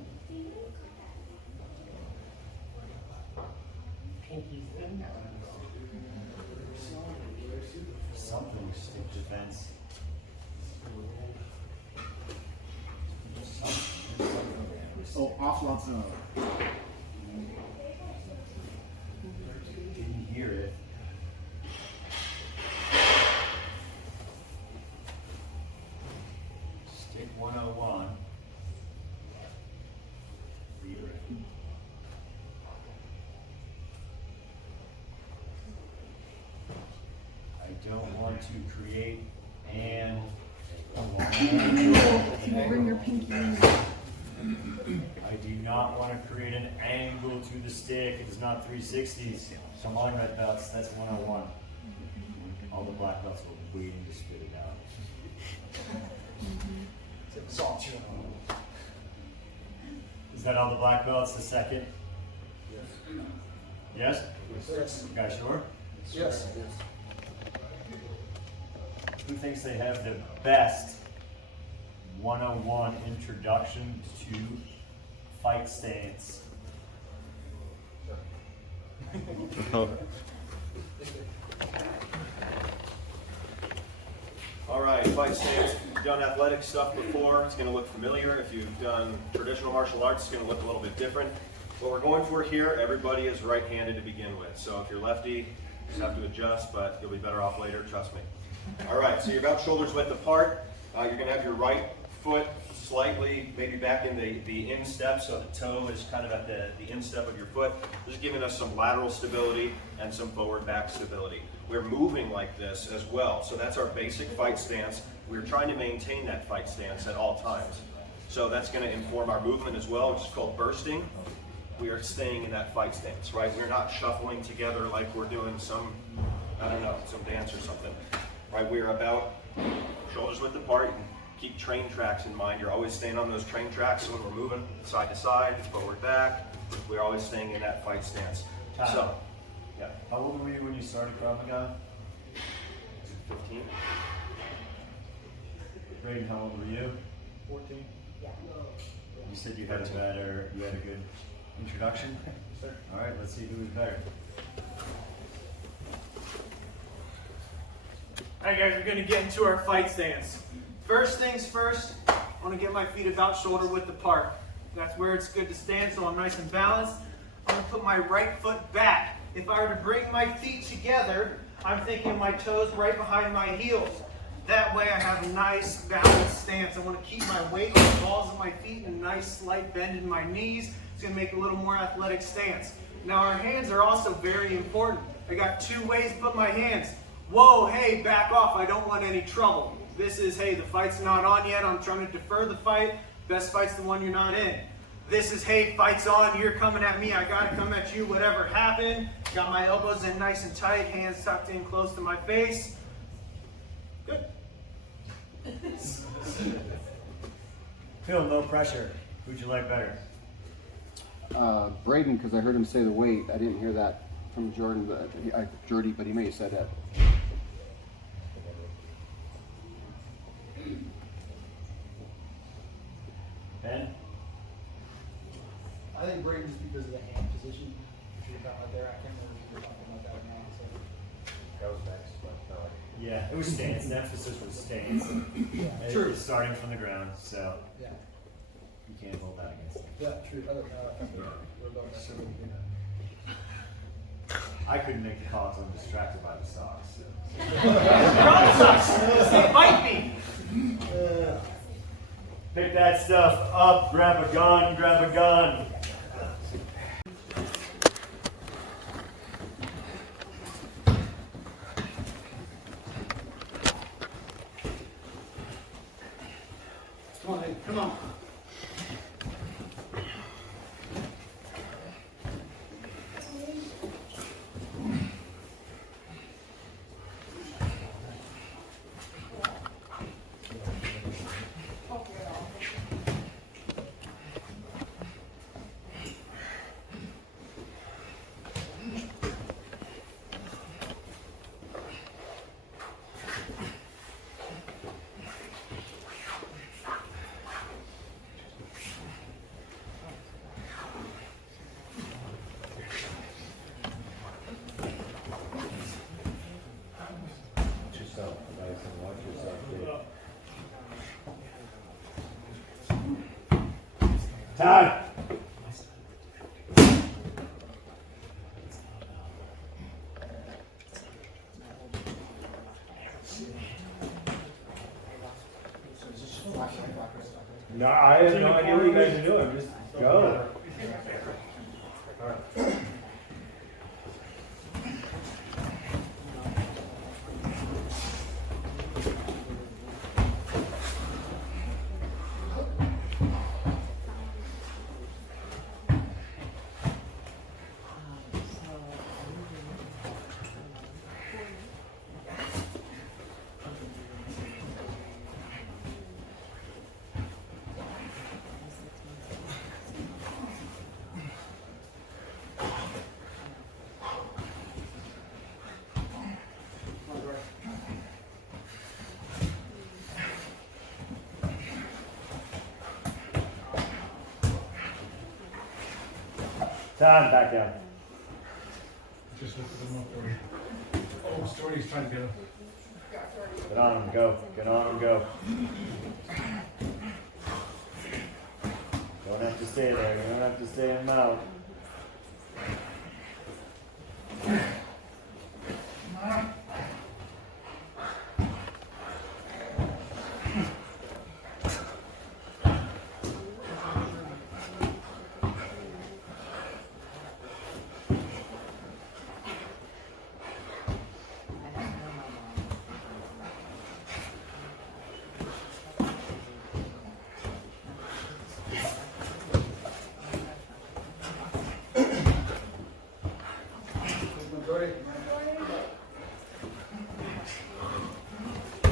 Something stick defense. Oh, off lots of. Didn't hear it. Stick 101. I don't want to create an So you bring your pinky in. I do not want to create an angle to the stick. It is not 360s. Come on, red belts. That's 101. All the black belts were waiting to spit it out. It's all 2-1. Is that all the black belts? The second? Yes. Yes. You guys sure? Yes. Who thinks they have the best 101 introduction to fight stance? All right, fight stance. If you've done athletic stuff before, it's going to look familiar. If you've done traditional martial arts, it's going to look a little bit different. What we're going for here, everybody is right-handed to begin with. So if you're lefty, you just have to adjust, but you'll be better off later, trust me. All right, so you're about shoulders width apart. You're going to have your right foot slightly, maybe back in the instep, so the toe is kind of at the instep of your foot. This is giving us some lateral stability and some forward back stability. We're moving like this as well, so that's our basic fight stance. We're trying to maintain that fight stance at all times. So that's going to inform our movement as well, which is called bursting. We are staying in that fight stance, right? We're not shuffling together like we're doing some, I don't know, some dance or something, right? We're about shoulders width apart. You can keep train tracks in mind. You're always staying on those train tracks, so when we're moving side to side, forward, back, we're always staying in that fight stance. Tyler, So, yeah, how old were you when you started Krav Maga? 15. Braden, how old were you? 14. You said you had a good introduction? Sir. All right, let's see who was better. Alright guys, we're going to get into our fight stance. First things first, I want to get my feet about shoulder width apart. That's where it's good to stand, so I'm nice and balanced. I'm going to put my right foot back. If I were to bring my feet together, I'm thinking my toes right behind my heels. That way I have a nice balanced stance. I want to keep my weight on the balls of my feet and a nice slight bend in my knees. It's going to make a little more athletic stance. Now our hands are also very important. I got two ways to put my hands. Whoa, hey, back off, I don't want any trouble. This is, hey, the fight's not on yet, I'm trying to defer the fight. Best fight's the one you're not in. This is, hey, fight's on, you're coming at me, I gotta come at you, whatever happened. Got my elbows in nice and tight, hands tucked in close to my face. Good. Phil, no pressure. Who'd you like better? Braden, because I heard him say the weight. I didn't hear that from Jordan, but he may have said that. Ben? I think Braden just because of the hand position. If you're about right there, I can't remember if you're talking about that or not. So. That was next, but Yeah, it was stance. The emphasis was stance. Yeah, True. It's starting from the ground, so yeah. you can't hold that against it. Yeah, true. I don't know. We're about to see what we do. I couldn't make the call until I'm distracted by the socks. So. They bite me. Pick that stuff up, grab a gun, grab a gun. Come on, hey, come on. Todd! No, I have no idea what you guys are doing. Just go. Todd, back down. Just lifted him up already. Oh, Story's trying to get him. Get on him, go. Get on him, go. Don't have to stay there. You don't have to stay in mount.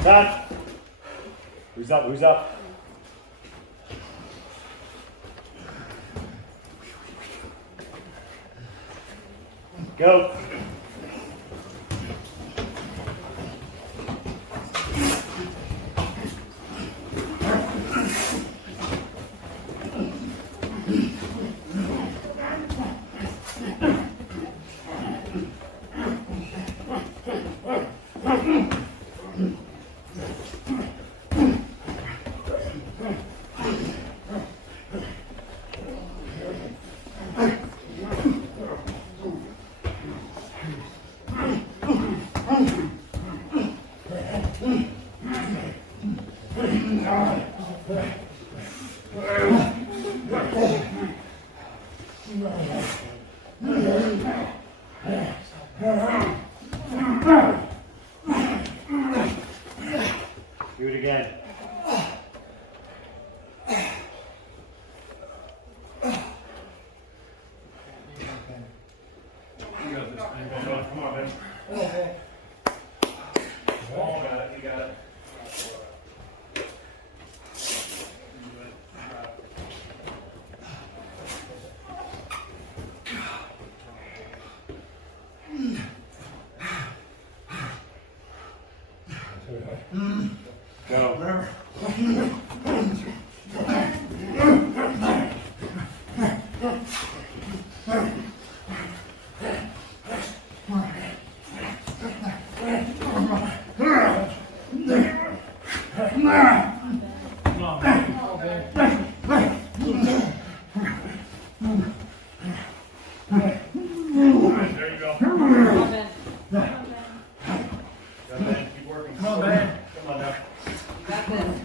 Todd, Who's up? Who's up? Go. Do it again. You got this. Come on, Ben. Oh, got it. You got it. Go. There you go. Go, Ben. Keep working. Come on, Ben. Come on now. Got this.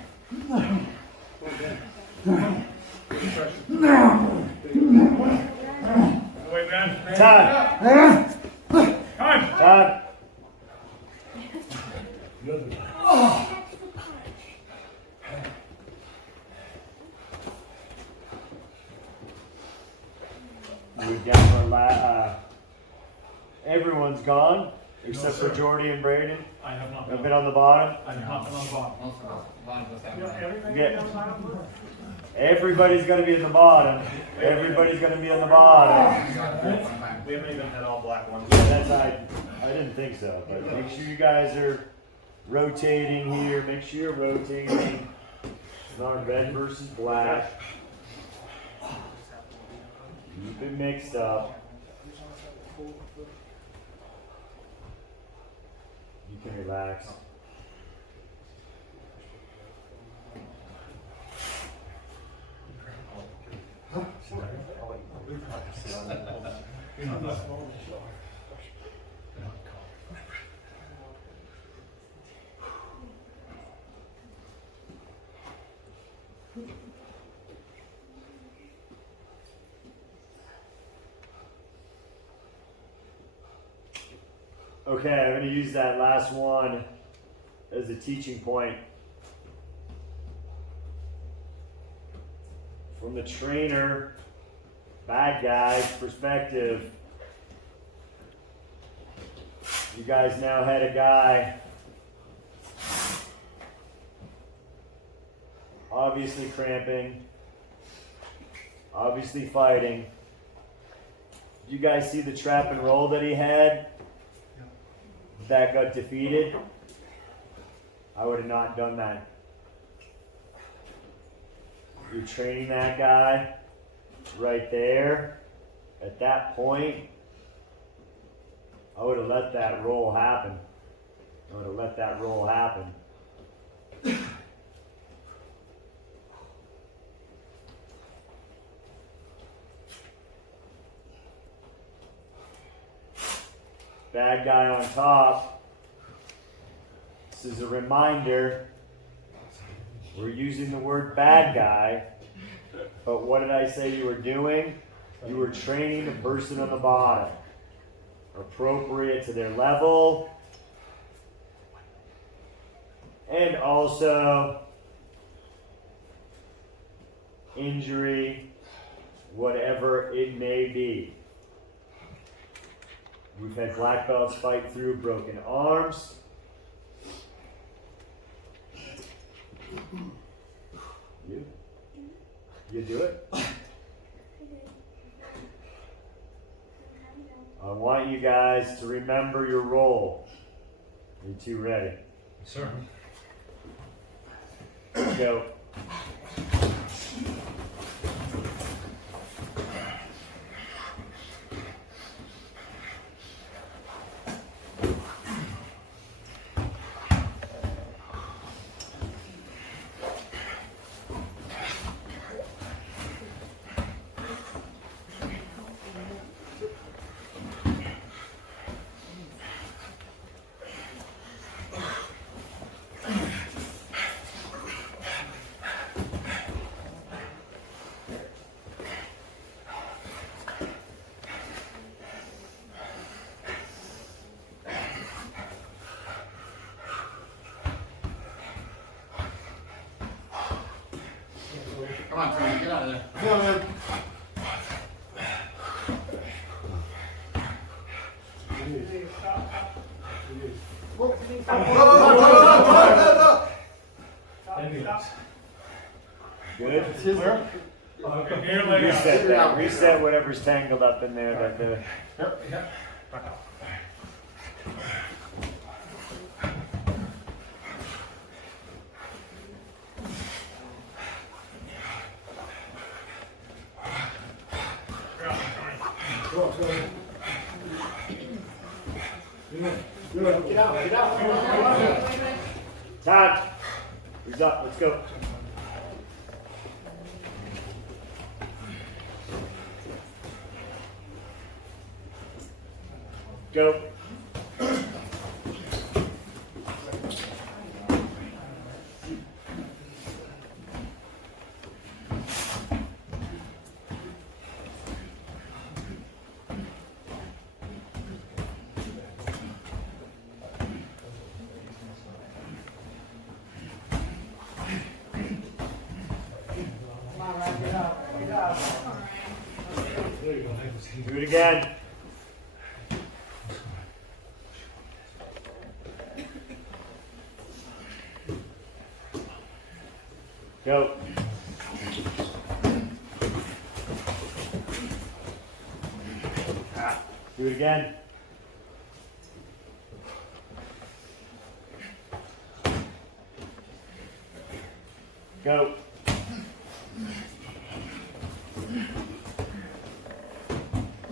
Wait, Ben. Time. Time. Time. We're down for everyone's gone except for Jordy and Braden. I have not I've been on the bottom. I have not been on the bottom. Most of us, a lot of us have. Everybody Yeah. else sign up for it? Everybody's gonna be in the bottom. Everybody's gonna be on the bottom. We got it one time. We haven't even had all black ones. That's I didn't think so, but make sure you guys are rotating here. Make sure you're rotating. It's not red versus black. Keep it mixed up. You can relax. Okay, I'm going to use that last one as a teaching point. From the trainer, bad guy's perspective, you guys now had a guy obviously cramping, obviously fighting. Did you guys see the trap and roll that he had? That got defeated. I would have not done that. You're training that guy right there. At that point, I would have let that roll happen. I would have let that roll happen. Bad guy on top. This is a reminder. We're using the word bad guy, but what did I say you were doing? You were training the person on the bottom, appropriate to their level, and also injury, whatever it may be. We've had black belts fight through broken arms. You do it? I want you guys to remember your role. You two ready? Sir. Let's go. Come on, Tony, get out of there. Come on, man. Good. Here, lay out. Reset that. Reset whatever's tangled up in there. That Get out, get out. Todd, he's up. Let's go. Go. Do it again. Go. Do it again. Go.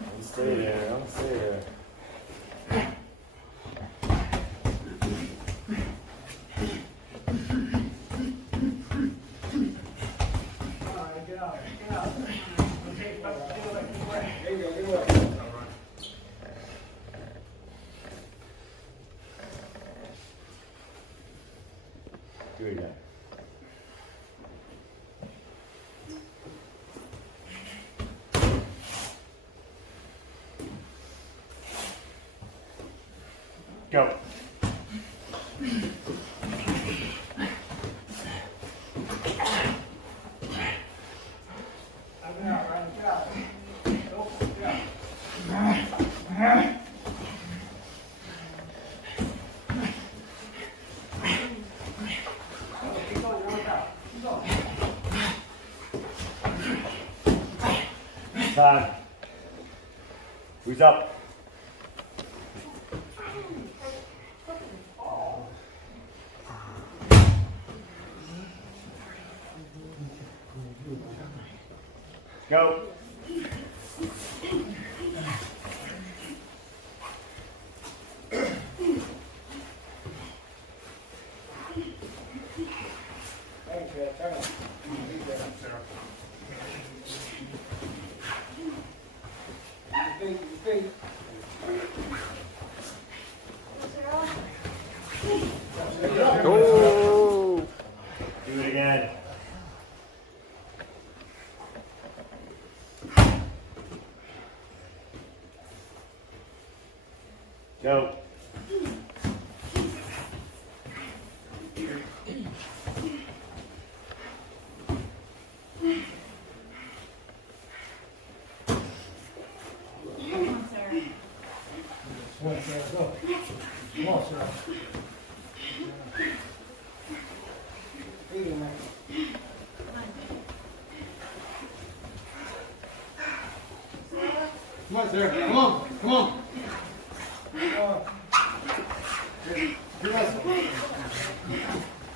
Don't stay there. Don't stay there. Do it again. Go. Time. Who's up? Go. Oh! Do it again. Go. Feet in Come on, Sarah. Come on. Come on.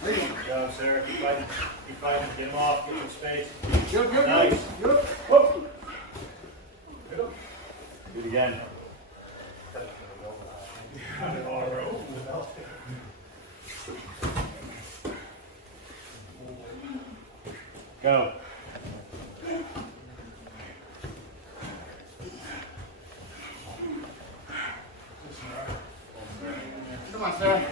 Good job, Sarah. Keep fighting. Keep fighting. Get him off. Get some space. Good, good, Nice. good. Whoop. Do it again. Go. Come on, Sarah.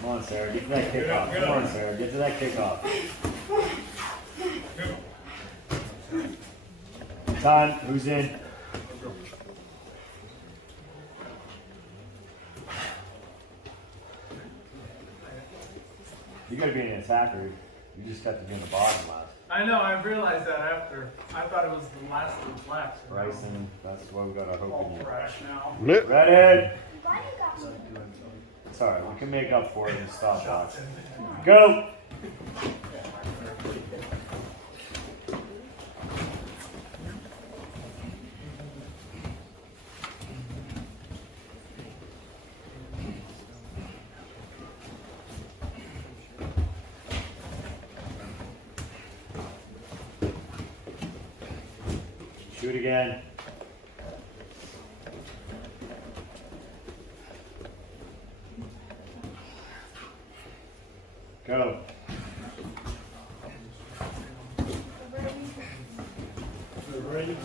Come on, Sarah. Get to that kickoff. Come on, Sarah. Get to that kickoff. Time. Who's in? You gotta be an attacker. You just have to be in the bottom last. I know, I realized that after. I thought it was the last of the blacks. Bryson, that's why we got our hope All in you. fresh now. Ready? It's alright, we can make up for it in stopwatch. Go! Shoot again. Go. Ready?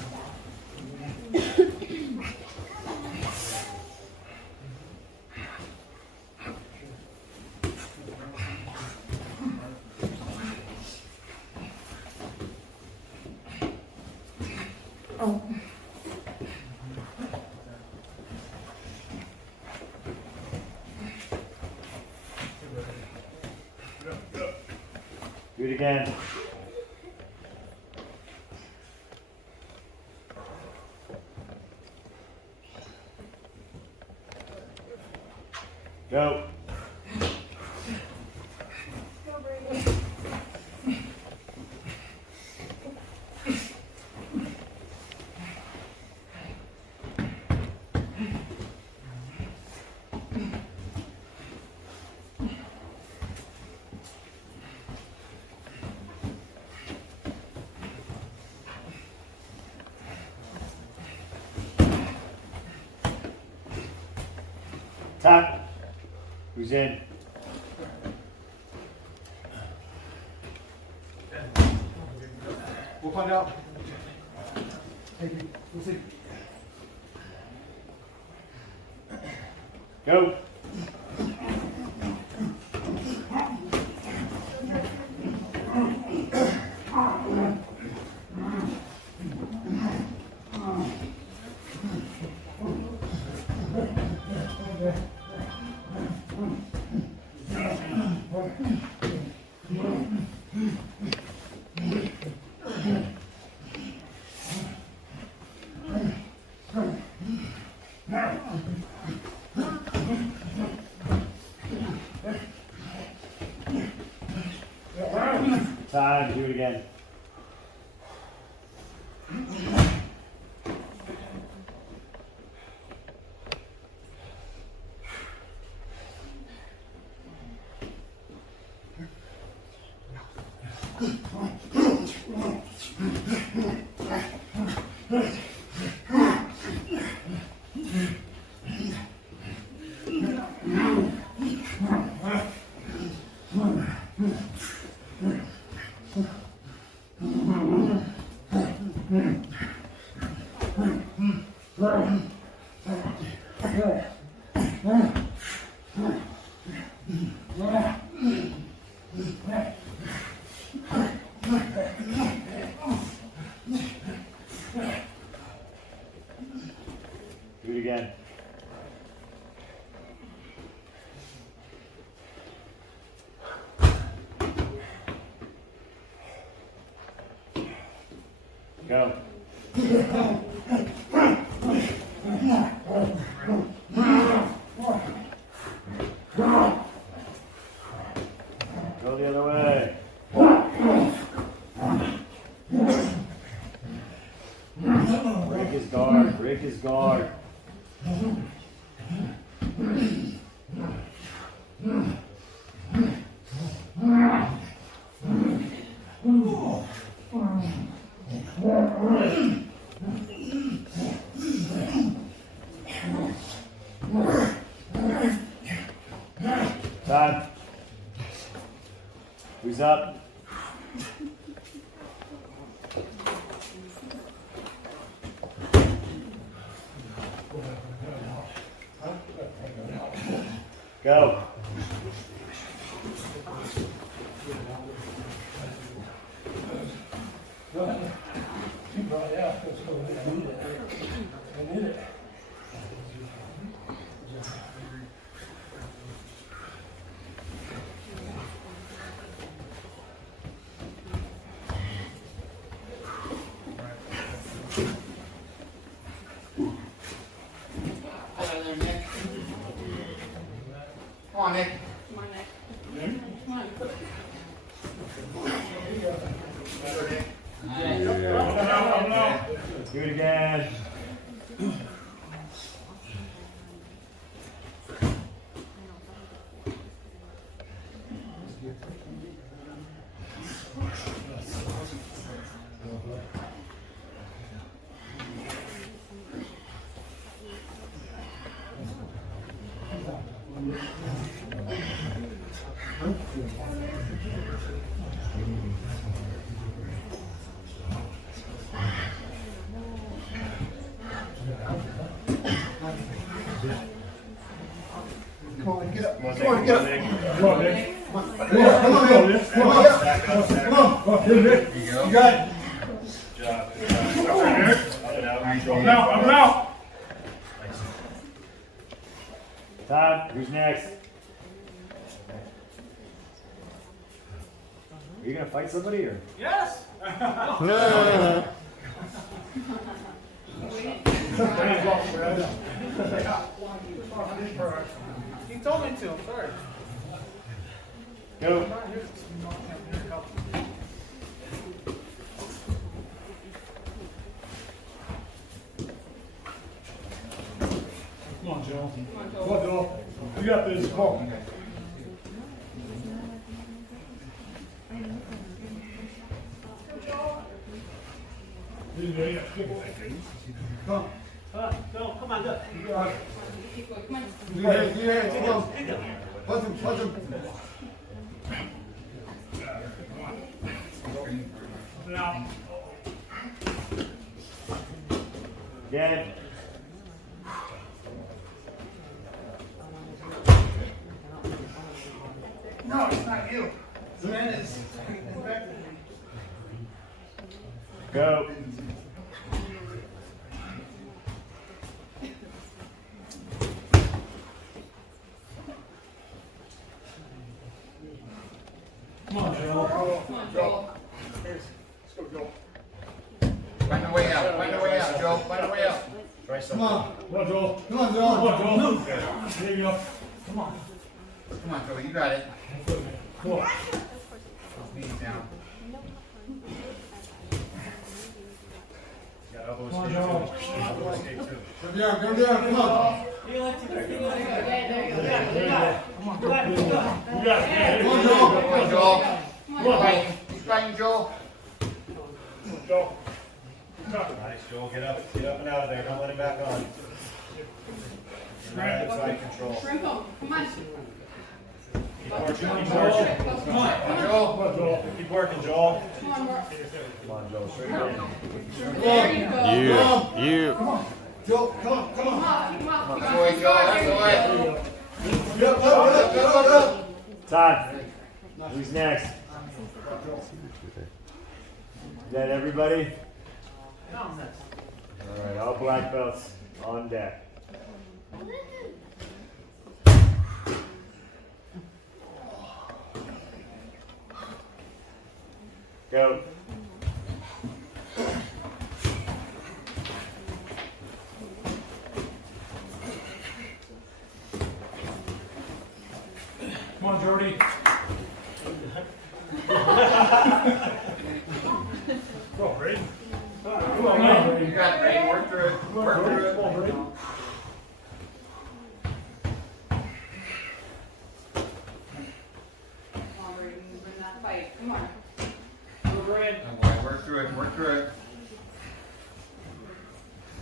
Do it again. Go. Tap. Who's in? We'll find out. Thank you. We'll see. Go. Time. Do it again. Do it again. Go. guard. Break his guard. Time. Who's up? Go. Come on, Nick. Come on, Nick. Come on. Do it again. Come on, get up. Come on, get up. Come on, Nick. Come on, come on, Nick. Come on, come on. Come on, Nick. You got it. Good job. Good job. Up and out. I'm out. I'm out. Time. Who's next? Are you gonna fight somebody or? Yes. He told me to. I'm sorry. Go. Come on, Joe. Come on, Joe. You got this. Come on. Come on. Go, come on, go. You got it. Come on. You got it. You got it. Come on. Punch him. Punch him. Now. Again. No, it's not you. The man is. Go. Come on, Joe. Come on, Joel. Let's go, Joe. Find a way out. Find a way out, Joe. Find a way out. Try Come something. on. Come on, Joe. Come on, Joe. Come on, Joe. There you go. Come on. Come on, Joe. You got it. Come on. Knees down. Got elbow Come on, escape Joe. too. Elbow escape too. Go down. Go down. Come on. There you go. Come on, Joe. You got it. Come on, Joe. Come on, Joel. Come on, He's fighting. He's fighting, Joel. Joe. Nice, Joel. Get up and out of there. Don't let it back on. Right, side control. Shrimp him. Come on. Keep working. Keep working. Come on, Joe. Come on, Joe. Keep working, Joel. Come on, Mark. Come on, Joe. Straight in. There you go. You. Come on. Joe, come on. Come on. Come on. That's the way, Joel. That's the way. Get up, up, up, up, up. Time. Who's next? Is that everybody? All right, all black belts on deck. Go. Come on, Jordy. Go, Brady. Come on, man. You got it, Ray. Work through it. Work through it. Come on, Brady, you bring that fight. Come on. Work through it, work through it.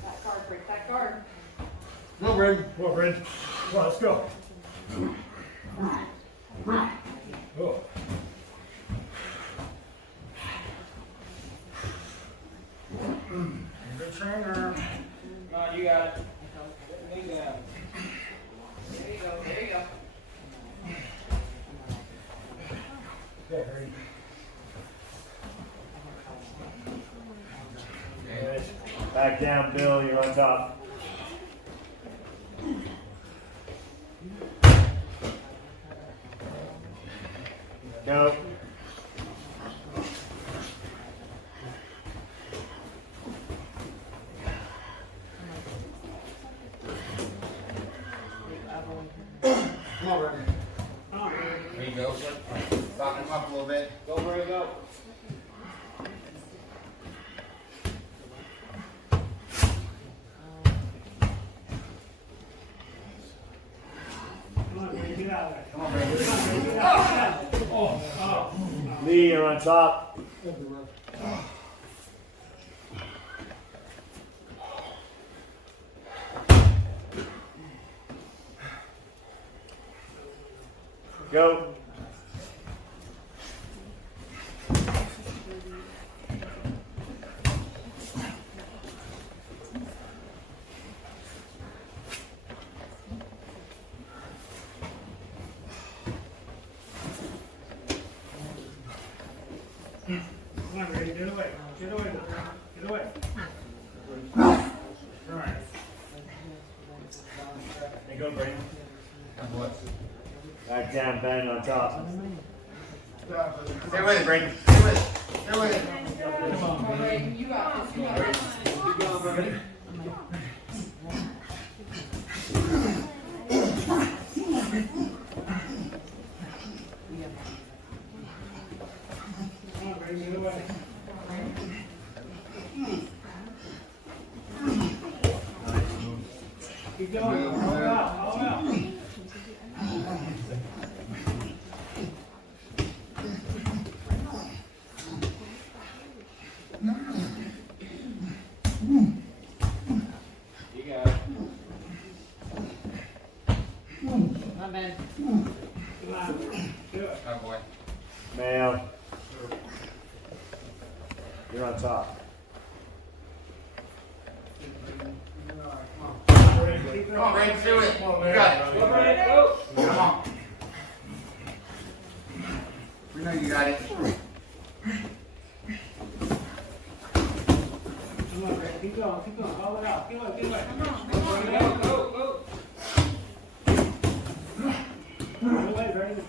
That guard, break that guard. Come on, Brandon. Come on, Brandon. Come on, let's go. Oh. Good trainer. Come on, you got it. There you go. There you go, there you go. Yeah, Brady. Back down, Bill. You're on top. Go. Come on, Brandon. There you go. Soften him up a little bit. Go, Brady, go. Come on, Brady, get out of there. Come on, Brandon. Lee, you're on top. Go. Come on, Brady, get away. Get away. Get away. All right. There you go, Brady. Back down, Ben on top. Stay with it, Brandon. Stay with it. Stay with it. Come on, Brady, you got this, you got this. Keep going, Brady. Come on, Brady, get away. Keep going. Hold it out. Hold it out. You got it. Come on, Ben. Come on. Do it. Oh, boy. Mayo. You're on top. Come on, Brandon. Do it. You got it. Go, Brady, go. Come on. We know you got it. Come on, Brady. Keep going. Keep going. Hold it out. Get away. Get away. Go, go, go. Get away, Brady.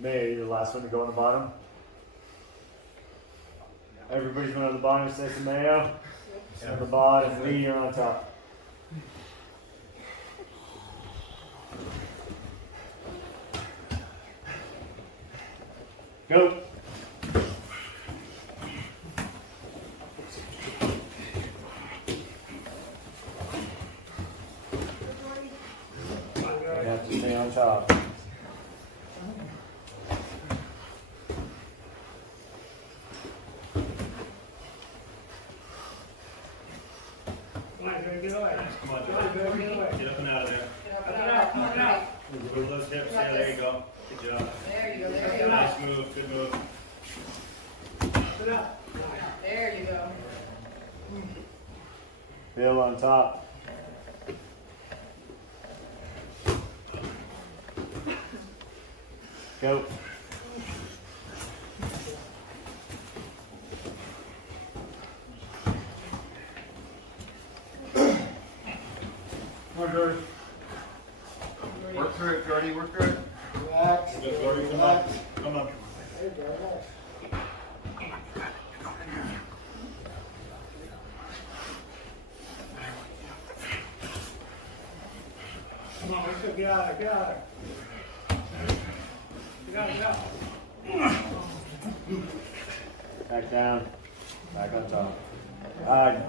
Mayo, you're the last one to go on the bottom. Everybody's going on the bottom except for Mayo. On the bottom, Lee, you're on top. Go. You have to stay on top. Come on, Brady, get away. Come on, Get away, Joe. Brady, get away. Get up and out of there. Get up and out, come on, out. Move those hips. Yeah, there you go. Good job. There you go, there you go. Nice move. Good move. Sit up. There you go. Bill on top. Go. Come on, George. Work through it, Jordy. Work through it. Relax. Good, Gordy. Come on. Come on. There you go, relax. Come on, let's go. Get out of there. Get out of there. Back down. Back on top.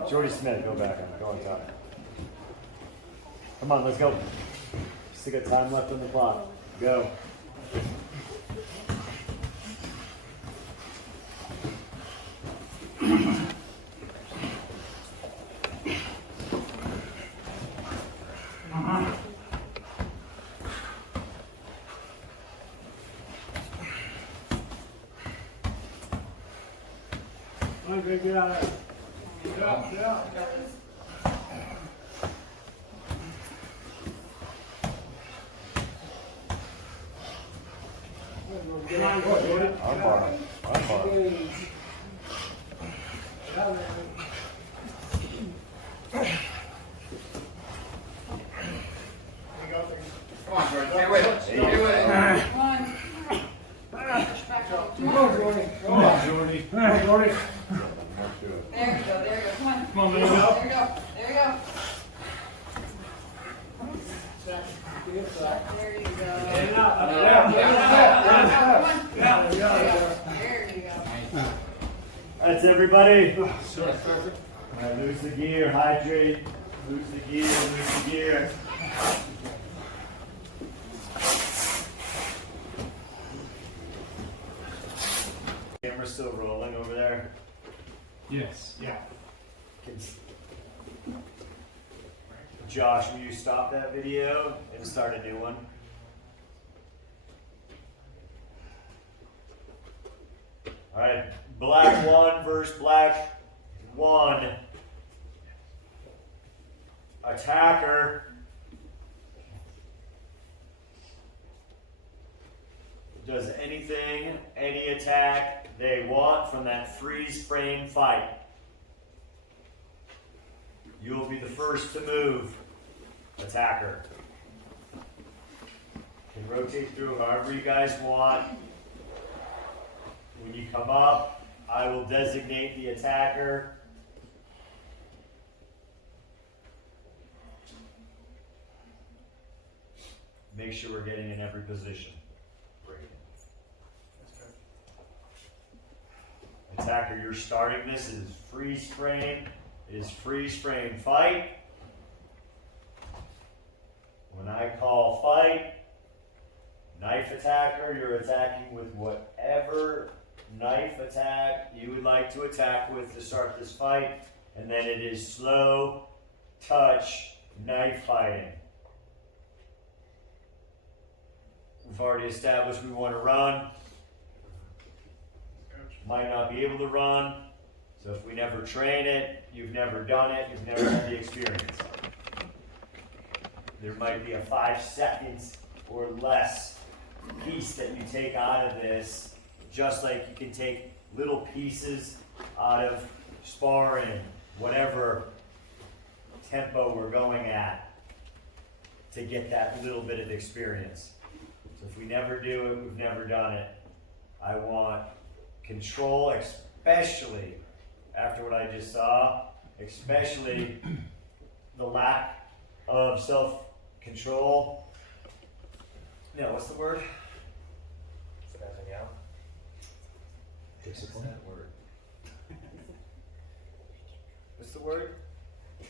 Jordy Smith, go back on. Go on top. Come on, let's go. Still got time left on the clock. Go. Get out of there. Get out, get out. Armbar. Armbar. Come on, Jordan. Stay with it. Stay with it. Come on, Jordy. Come on, Jordy. Come on, Jordy. There you go, there you go. Come on. Come on, man. There you go. There you go. There you go. Get out. There you go. That's everybody. Alright, lose the gear, hydrate. Lose the gear, lose the gear. Camera still rolling over there? Yes. Yeah. Josh, will you stop that video and start a new one? Alright, black one versus black one. Attacker does anything, any attack they want from that freeze frame fight. You'll be the first to move, attacker. Can rotate through however you guys want. When you come up, I will designate the attacker. Make sure we're getting in every position. Attacker, you're starting this is freeze frame. It is freeze frame fight. When I call fight, knife attacker, you're attacking with whatever knife attack you would like to attack with to start this fight. And then it is slow touch knife fighting. We've already established we want to run. Might not be able to run. So if we never train it, you've never done it, you've never had the experience. There might be a 5 seconds or less piece that you take out of this, just like you can take little pieces out of sparring, whatever tempo we're going at, to get that little bit of experience. So if we never do it, we've never done it. I want control, especially after what I just saw, especially the lack of self-control. No, what's the word? Spazzing out. Discipline. That word. What's the word?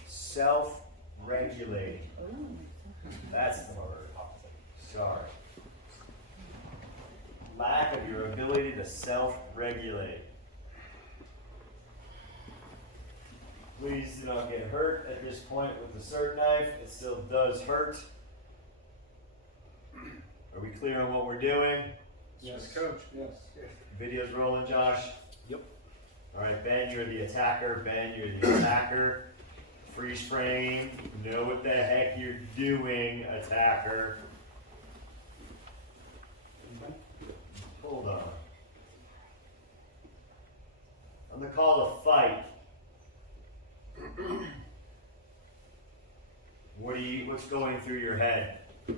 Self-regulating. That's the word. Sorry. Lack of your ability to self-regulate. Please do not get hurt at this point with the SIRT knife. It still does hurt. Are we clear on what we're doing? Yes, coach. Yes. Video's rolling, Josh? Yep. Alright, Ben, you're the attacker. Ben, you're the attacker. Freeze frame. Know what the heck you're doing, attacker. Hold on. On the call of fight, what's going through your head? As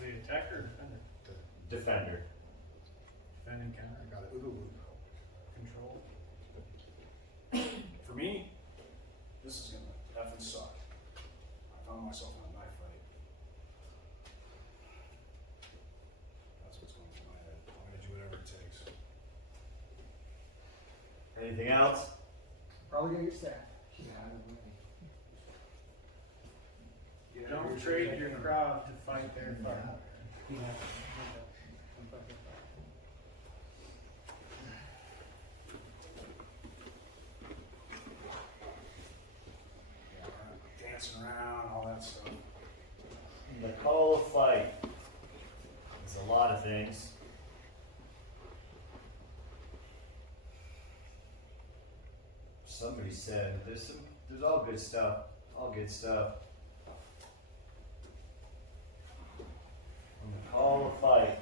the attacker or defender? Defender. Defending counter. I got it. Ooh. Control. For me, this is gonna effing suck. I found myself in a knife fight. Anything else? Probably gonna get stabbed. Don't trade your crowd to fight their fight. Dancing around, all that stuff. The call of fight is a lot of things. Somebody said there's all good stuff, all good stuff. On the call of fight,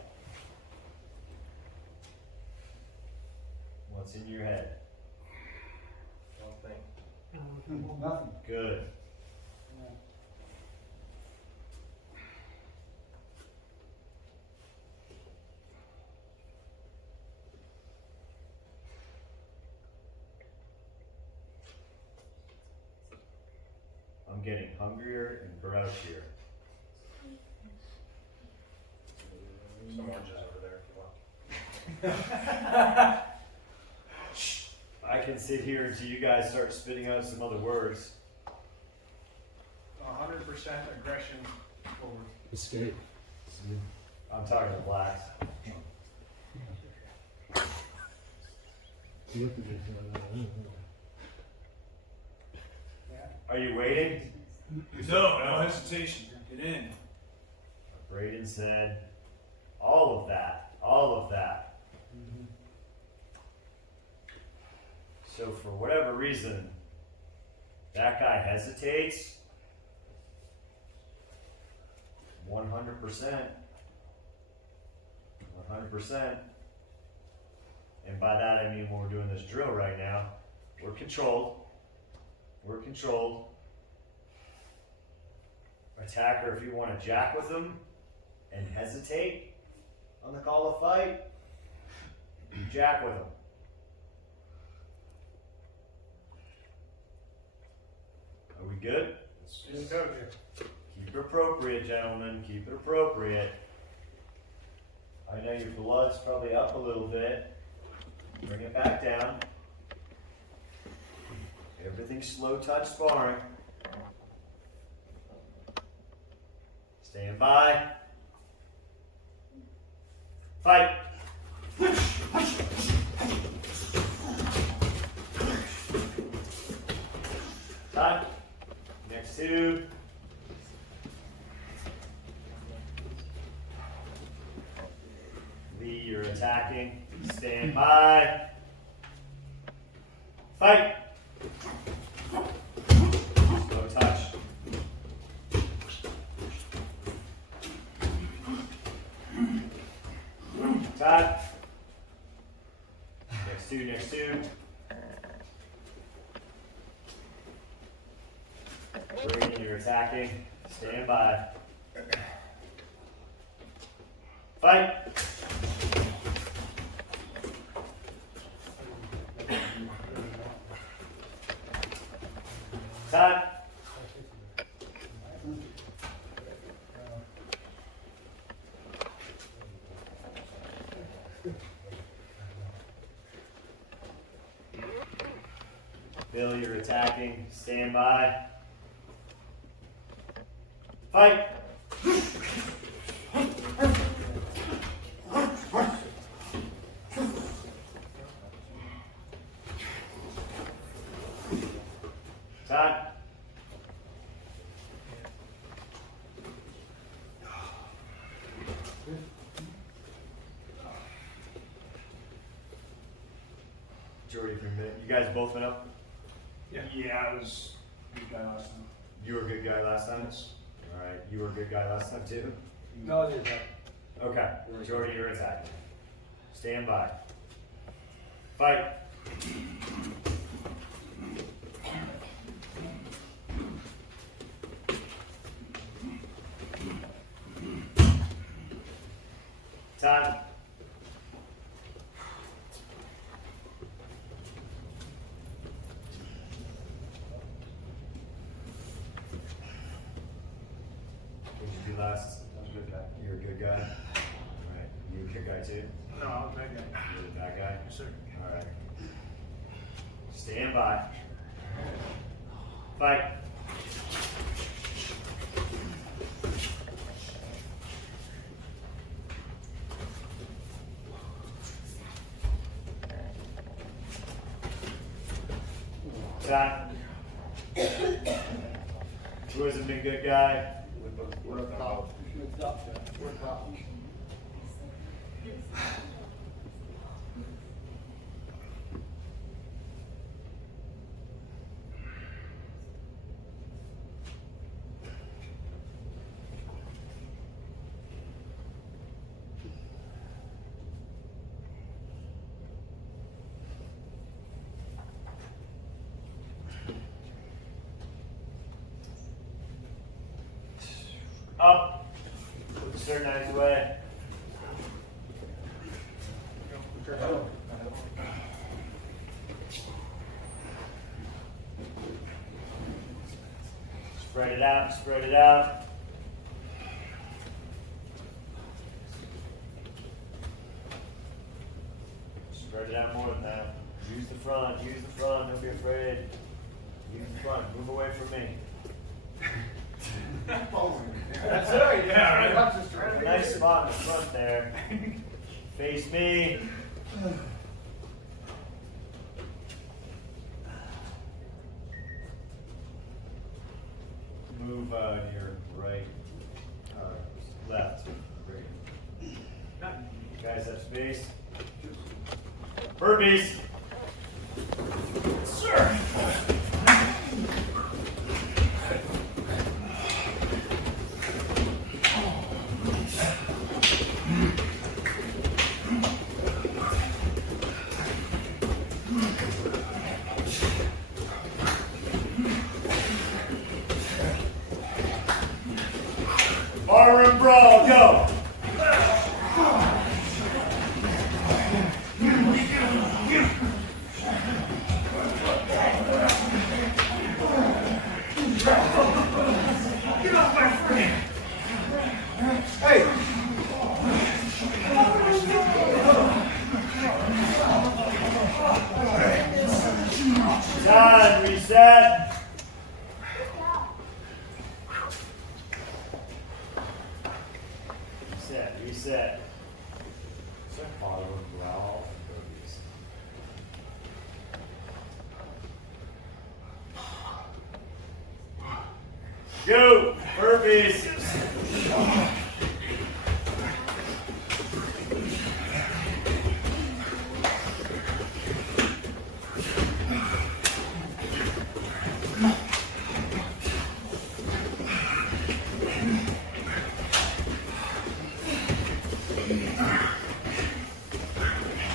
what's in your head? Nothing. Good. I'm getting hungrier and grouchier. Some oranges over there if you want. I can sit here until you guys start spitting out some other words. 100% aggression forward. Escape. I'm talking to blacks. Are you waiting? No hesitation. Get in. Braden said, all of that, all of that. So for whatever reason, that guy hesitates. 100%. 100%. And by that I mean when we're doing this drill right now, we're controlled. We're controlled. Attacker, if you want to jack with them and hesitate on the call of fight, you jack with them. Are we good? Just told you. Keep it appropriate, gentlemen. Keep it appropriate. I know your blood's probably up a little bit. Bring it back down. Everything's slow touch sparring. Stand by. Fight. Time. Next two. Lee, you're attacking. Stand by. Fight. Slow touch. Time. Next two, next two. Braden, you're attacking. Stand by. Fight. Time. Bill, you're attacking. Stand by. Fight. Time. Jordy, for a minute. You guys both went up? Yeah, I was a good guy last time. You were a good guy last time? Alright, you were a good guy last time too? No, it is. Okay, Jordy, you're attacking. Stand by. Fight. Time. What did you do last? I was a good guy. You're a good guy? Alright, you a good guy too? No, I was a bad guy. You're the bad guy? Yes, sir. Alright. Stand by. Fight. Time. Who hasn't been a good guy? We're up top. We're top. Up. Put the stern knives away. Spread it out, spread it out. Spread it out more than that. Use the front, don't be afraid. Use the front, move away from me. That's it, yeah, right? Nice spot in the front there. Face me. Move your right, left. Great. Guys have space. Burpees. Sir. Barroom brawl, go! Get off my frame! Hey! Time, reset. Reset. Barroom brawl. Go! Burpees!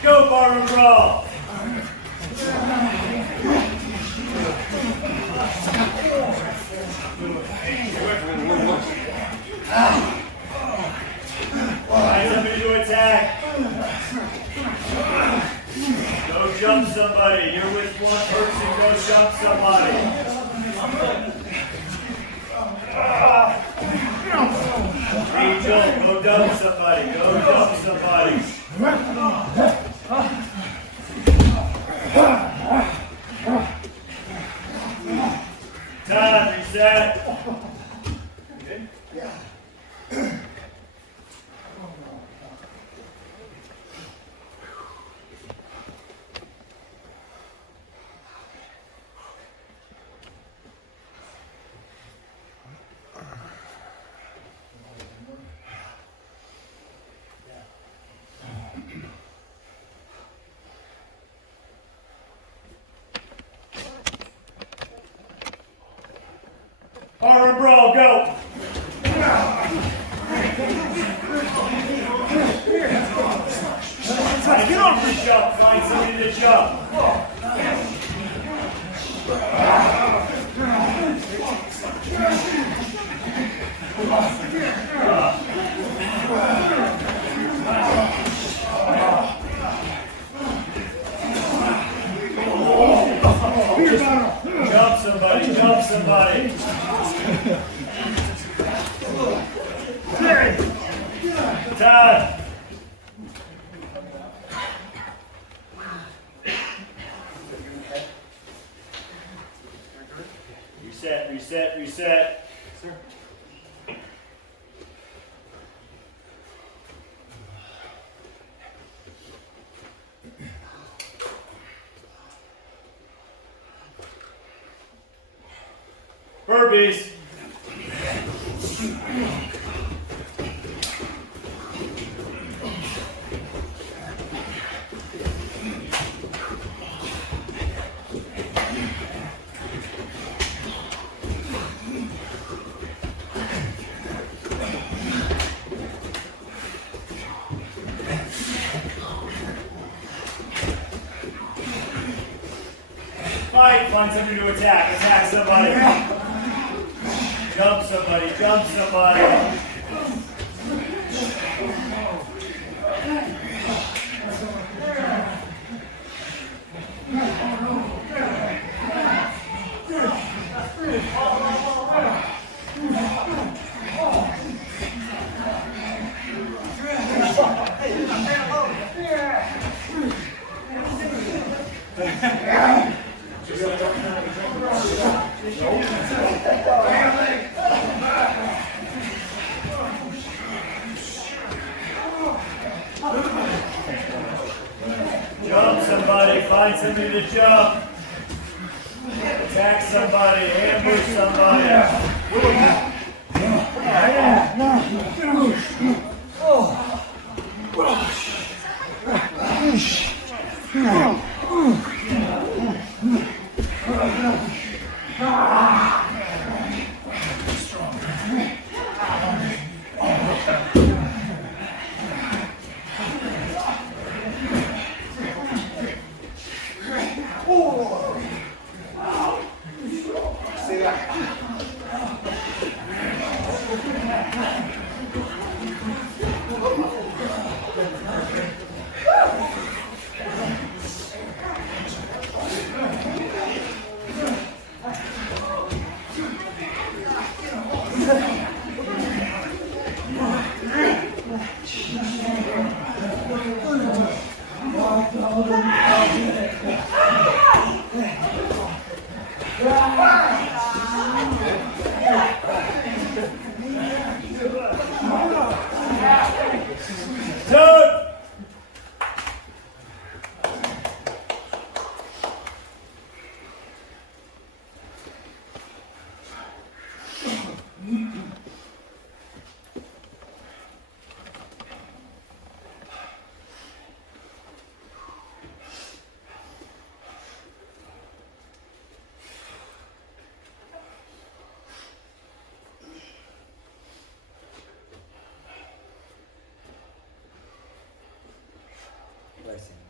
Go, barroom brawl! Find somebody to attack. Go jump somebody. You're with one person. Go jump somebody. Angel, go dump somebody. Go dump somebody. Time, reset. Yeah. Barroom brawl, go! Get off the jump. Find somebody to jump. Jump somebody, jump somebody. Todd. Burpees. Find somebody to attack. Attack somebody. Jump somebody. Jump somebody. Jump somebody, find somebody to jump. Attack somebody, ambush somebody. See that?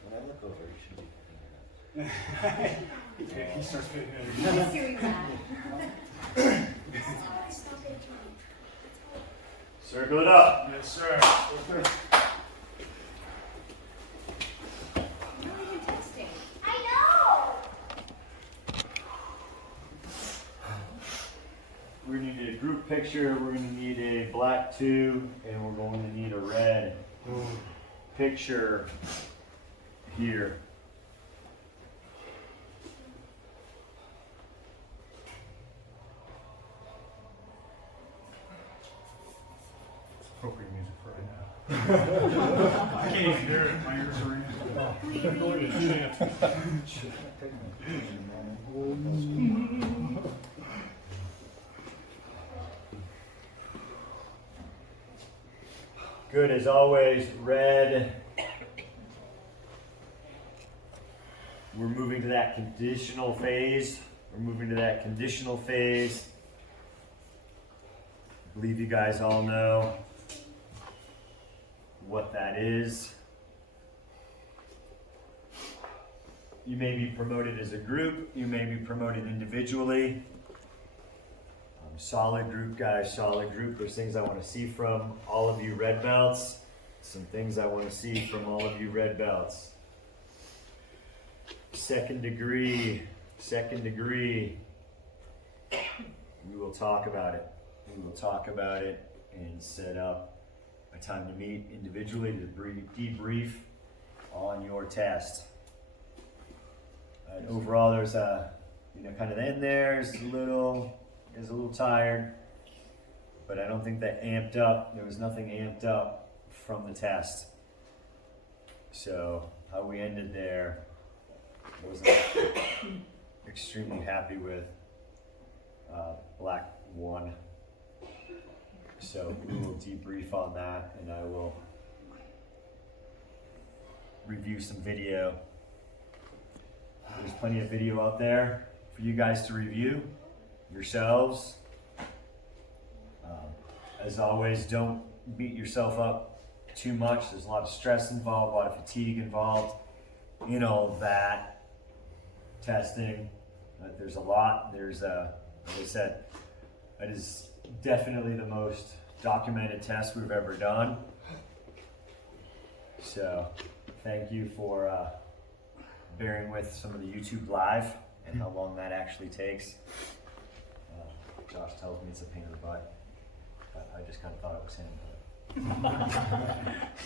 When I look over, you should be picking it up. He starts fitting in. Circle it up. Yes, sir. We're going to need a group picture, we're going to need a black 2, and we're going to need a red picture here. It's appropriate music for right now. I can't even hear it. My ears are in. Go ahead and chant. Good as always, red. We're moving to that conditional phase. I believe you guys all know what that is. You may be promoted as a group, you may be promoted individually. Solid group, guys, solid group. There's things I want to see from all of you red belts. Some things I want to see from all of you red belts. Second degree. We will talk about it. And set up a time to meet individually to debrief on your test. Overall, there's a, kind of the end there is a little tired, but I don't think that amped up. There was nothing amped up from the test. So how we ended there, I wasn't extremely happy with. black 1. So we will debrief on that, and I will review some video. There's plenty of video out there for you guys to review yourselves. As always, don't beat yourself up too much. There's a lot of stress involved, a lot of fatigue involved in all that testing. There's a lot. There's, like I said, it is definitely the most documented test we've ever done. So thank you for bearing with some of the YouTube live and how long that actually takes. Josh tells me it's a pain in the butt, but I just kind of thought it was him. But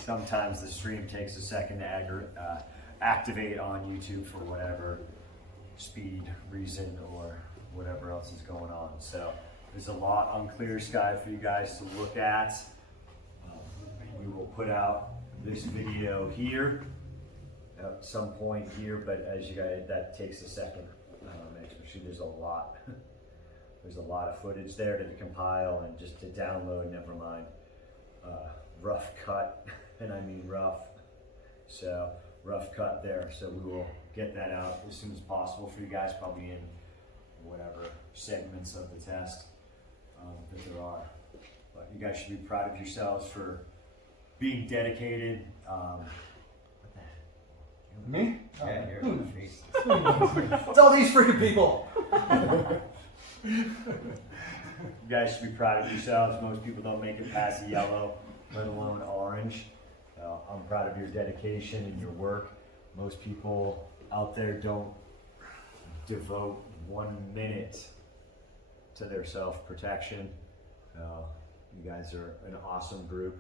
sometimes the stream takes a second to activate on YouTube for whatever speed, reason, or whatever else is going on. So there's a lot on ClearSky for you guys to look at. We will put out this video here at some point here, but as you guys, that takes a second. Especially there's a lot. There's a lot of footage there to compile and just to download, never mind. Rough cut, and I mean rough. So rough cut there. So we will get that out as soon as possible for you guys, probably in whatever segments of the test that there are. But you guys should be proud of yourselves for being dedicated. Me? Yeah, you're in the face. It's all these freaking people. You guys should be proud of yourselves. Most people don't make it past the yellow, let alone orange. I'm proud of your dedication and your work. Most people out there don't devote 1 minute to their self-protection. You guys are an awesome group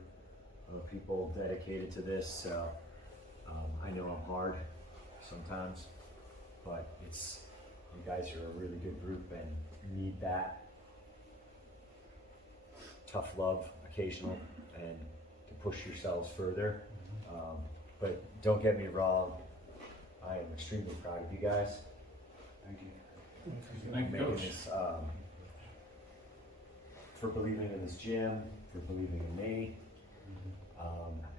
of people dedicated to this. So I know I'm hard sometimes, but you guys are a really good group and need that tough love occasional and to push yourselves further. But don't get me wrong, I am extremely proud of you guys. Thank you, Making Coach. this, for believing in this gym, for believing in me,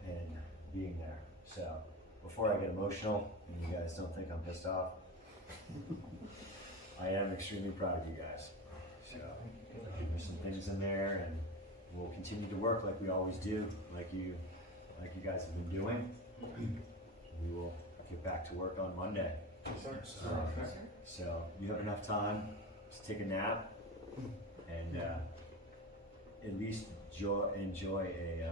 and being there. So before I get emotional and you guys don't think I'm pissed off, I am extremely proud of you guys. So there's some things in there, and we'll continue to work like we always do, like you guys have been doing. We will get back to work on Monday. So you have enough time to take a nap and at least enjoy a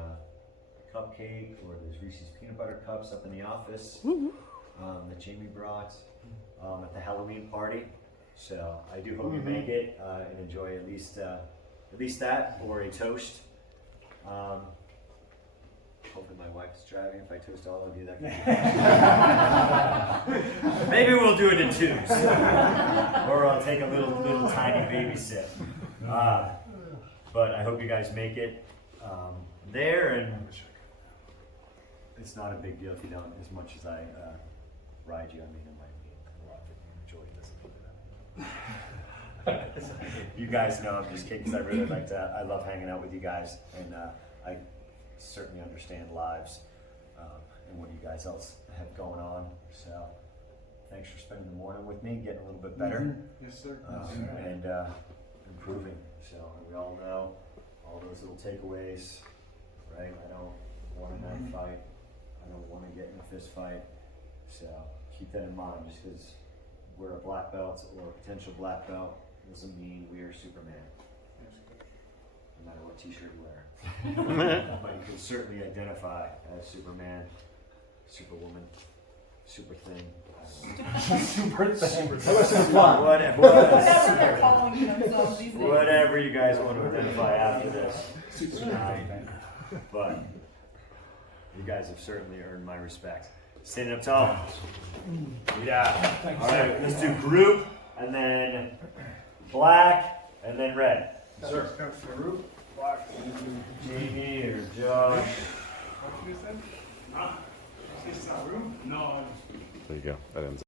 cupcake, or there's Reese's peanut butter cups up in the office that Jamie brought at the Halloween party. So I do hope you make it and enjoy at least that, or a toast. Hoping my wife is driving. If I toast all of you, that could be maybe we'll do it in twos, or I'll take a little tiny baby sip. But I hope you guys make it there, and it's not a big deal if you don't. As much as I ride you, I mean, it might be a lot of joy doesn't mean that. You guys know I'm just kidding, because I really like that. I love hanging out with you guys, and I certainly understand lives and what you guys else have going on. So thanks for spending the morning with me, getting a little bit better. Yes, sir. And improving. So we all know all those little takeaways, right? I don't want a knife fight. I don't want to get in a fist fight. So keep that in mind. Just because we're a black belt or a potential black belt doesn't mean we are Superman. No matter what t-shirt you wear. But you can certainly identify as Superman, Superwoman, Super Thing. Super thing. Whatever. Whatever they're calling themselves these days. Whatever you guys want to identify after this. But you guys have certainly earned my respect. Standing up tall. Yeah. All right, let's do group, and then black, and then red. Sir. Group, black. Jamie or Josh. What you said? Huh? Is this a room? No. There you go. That ends.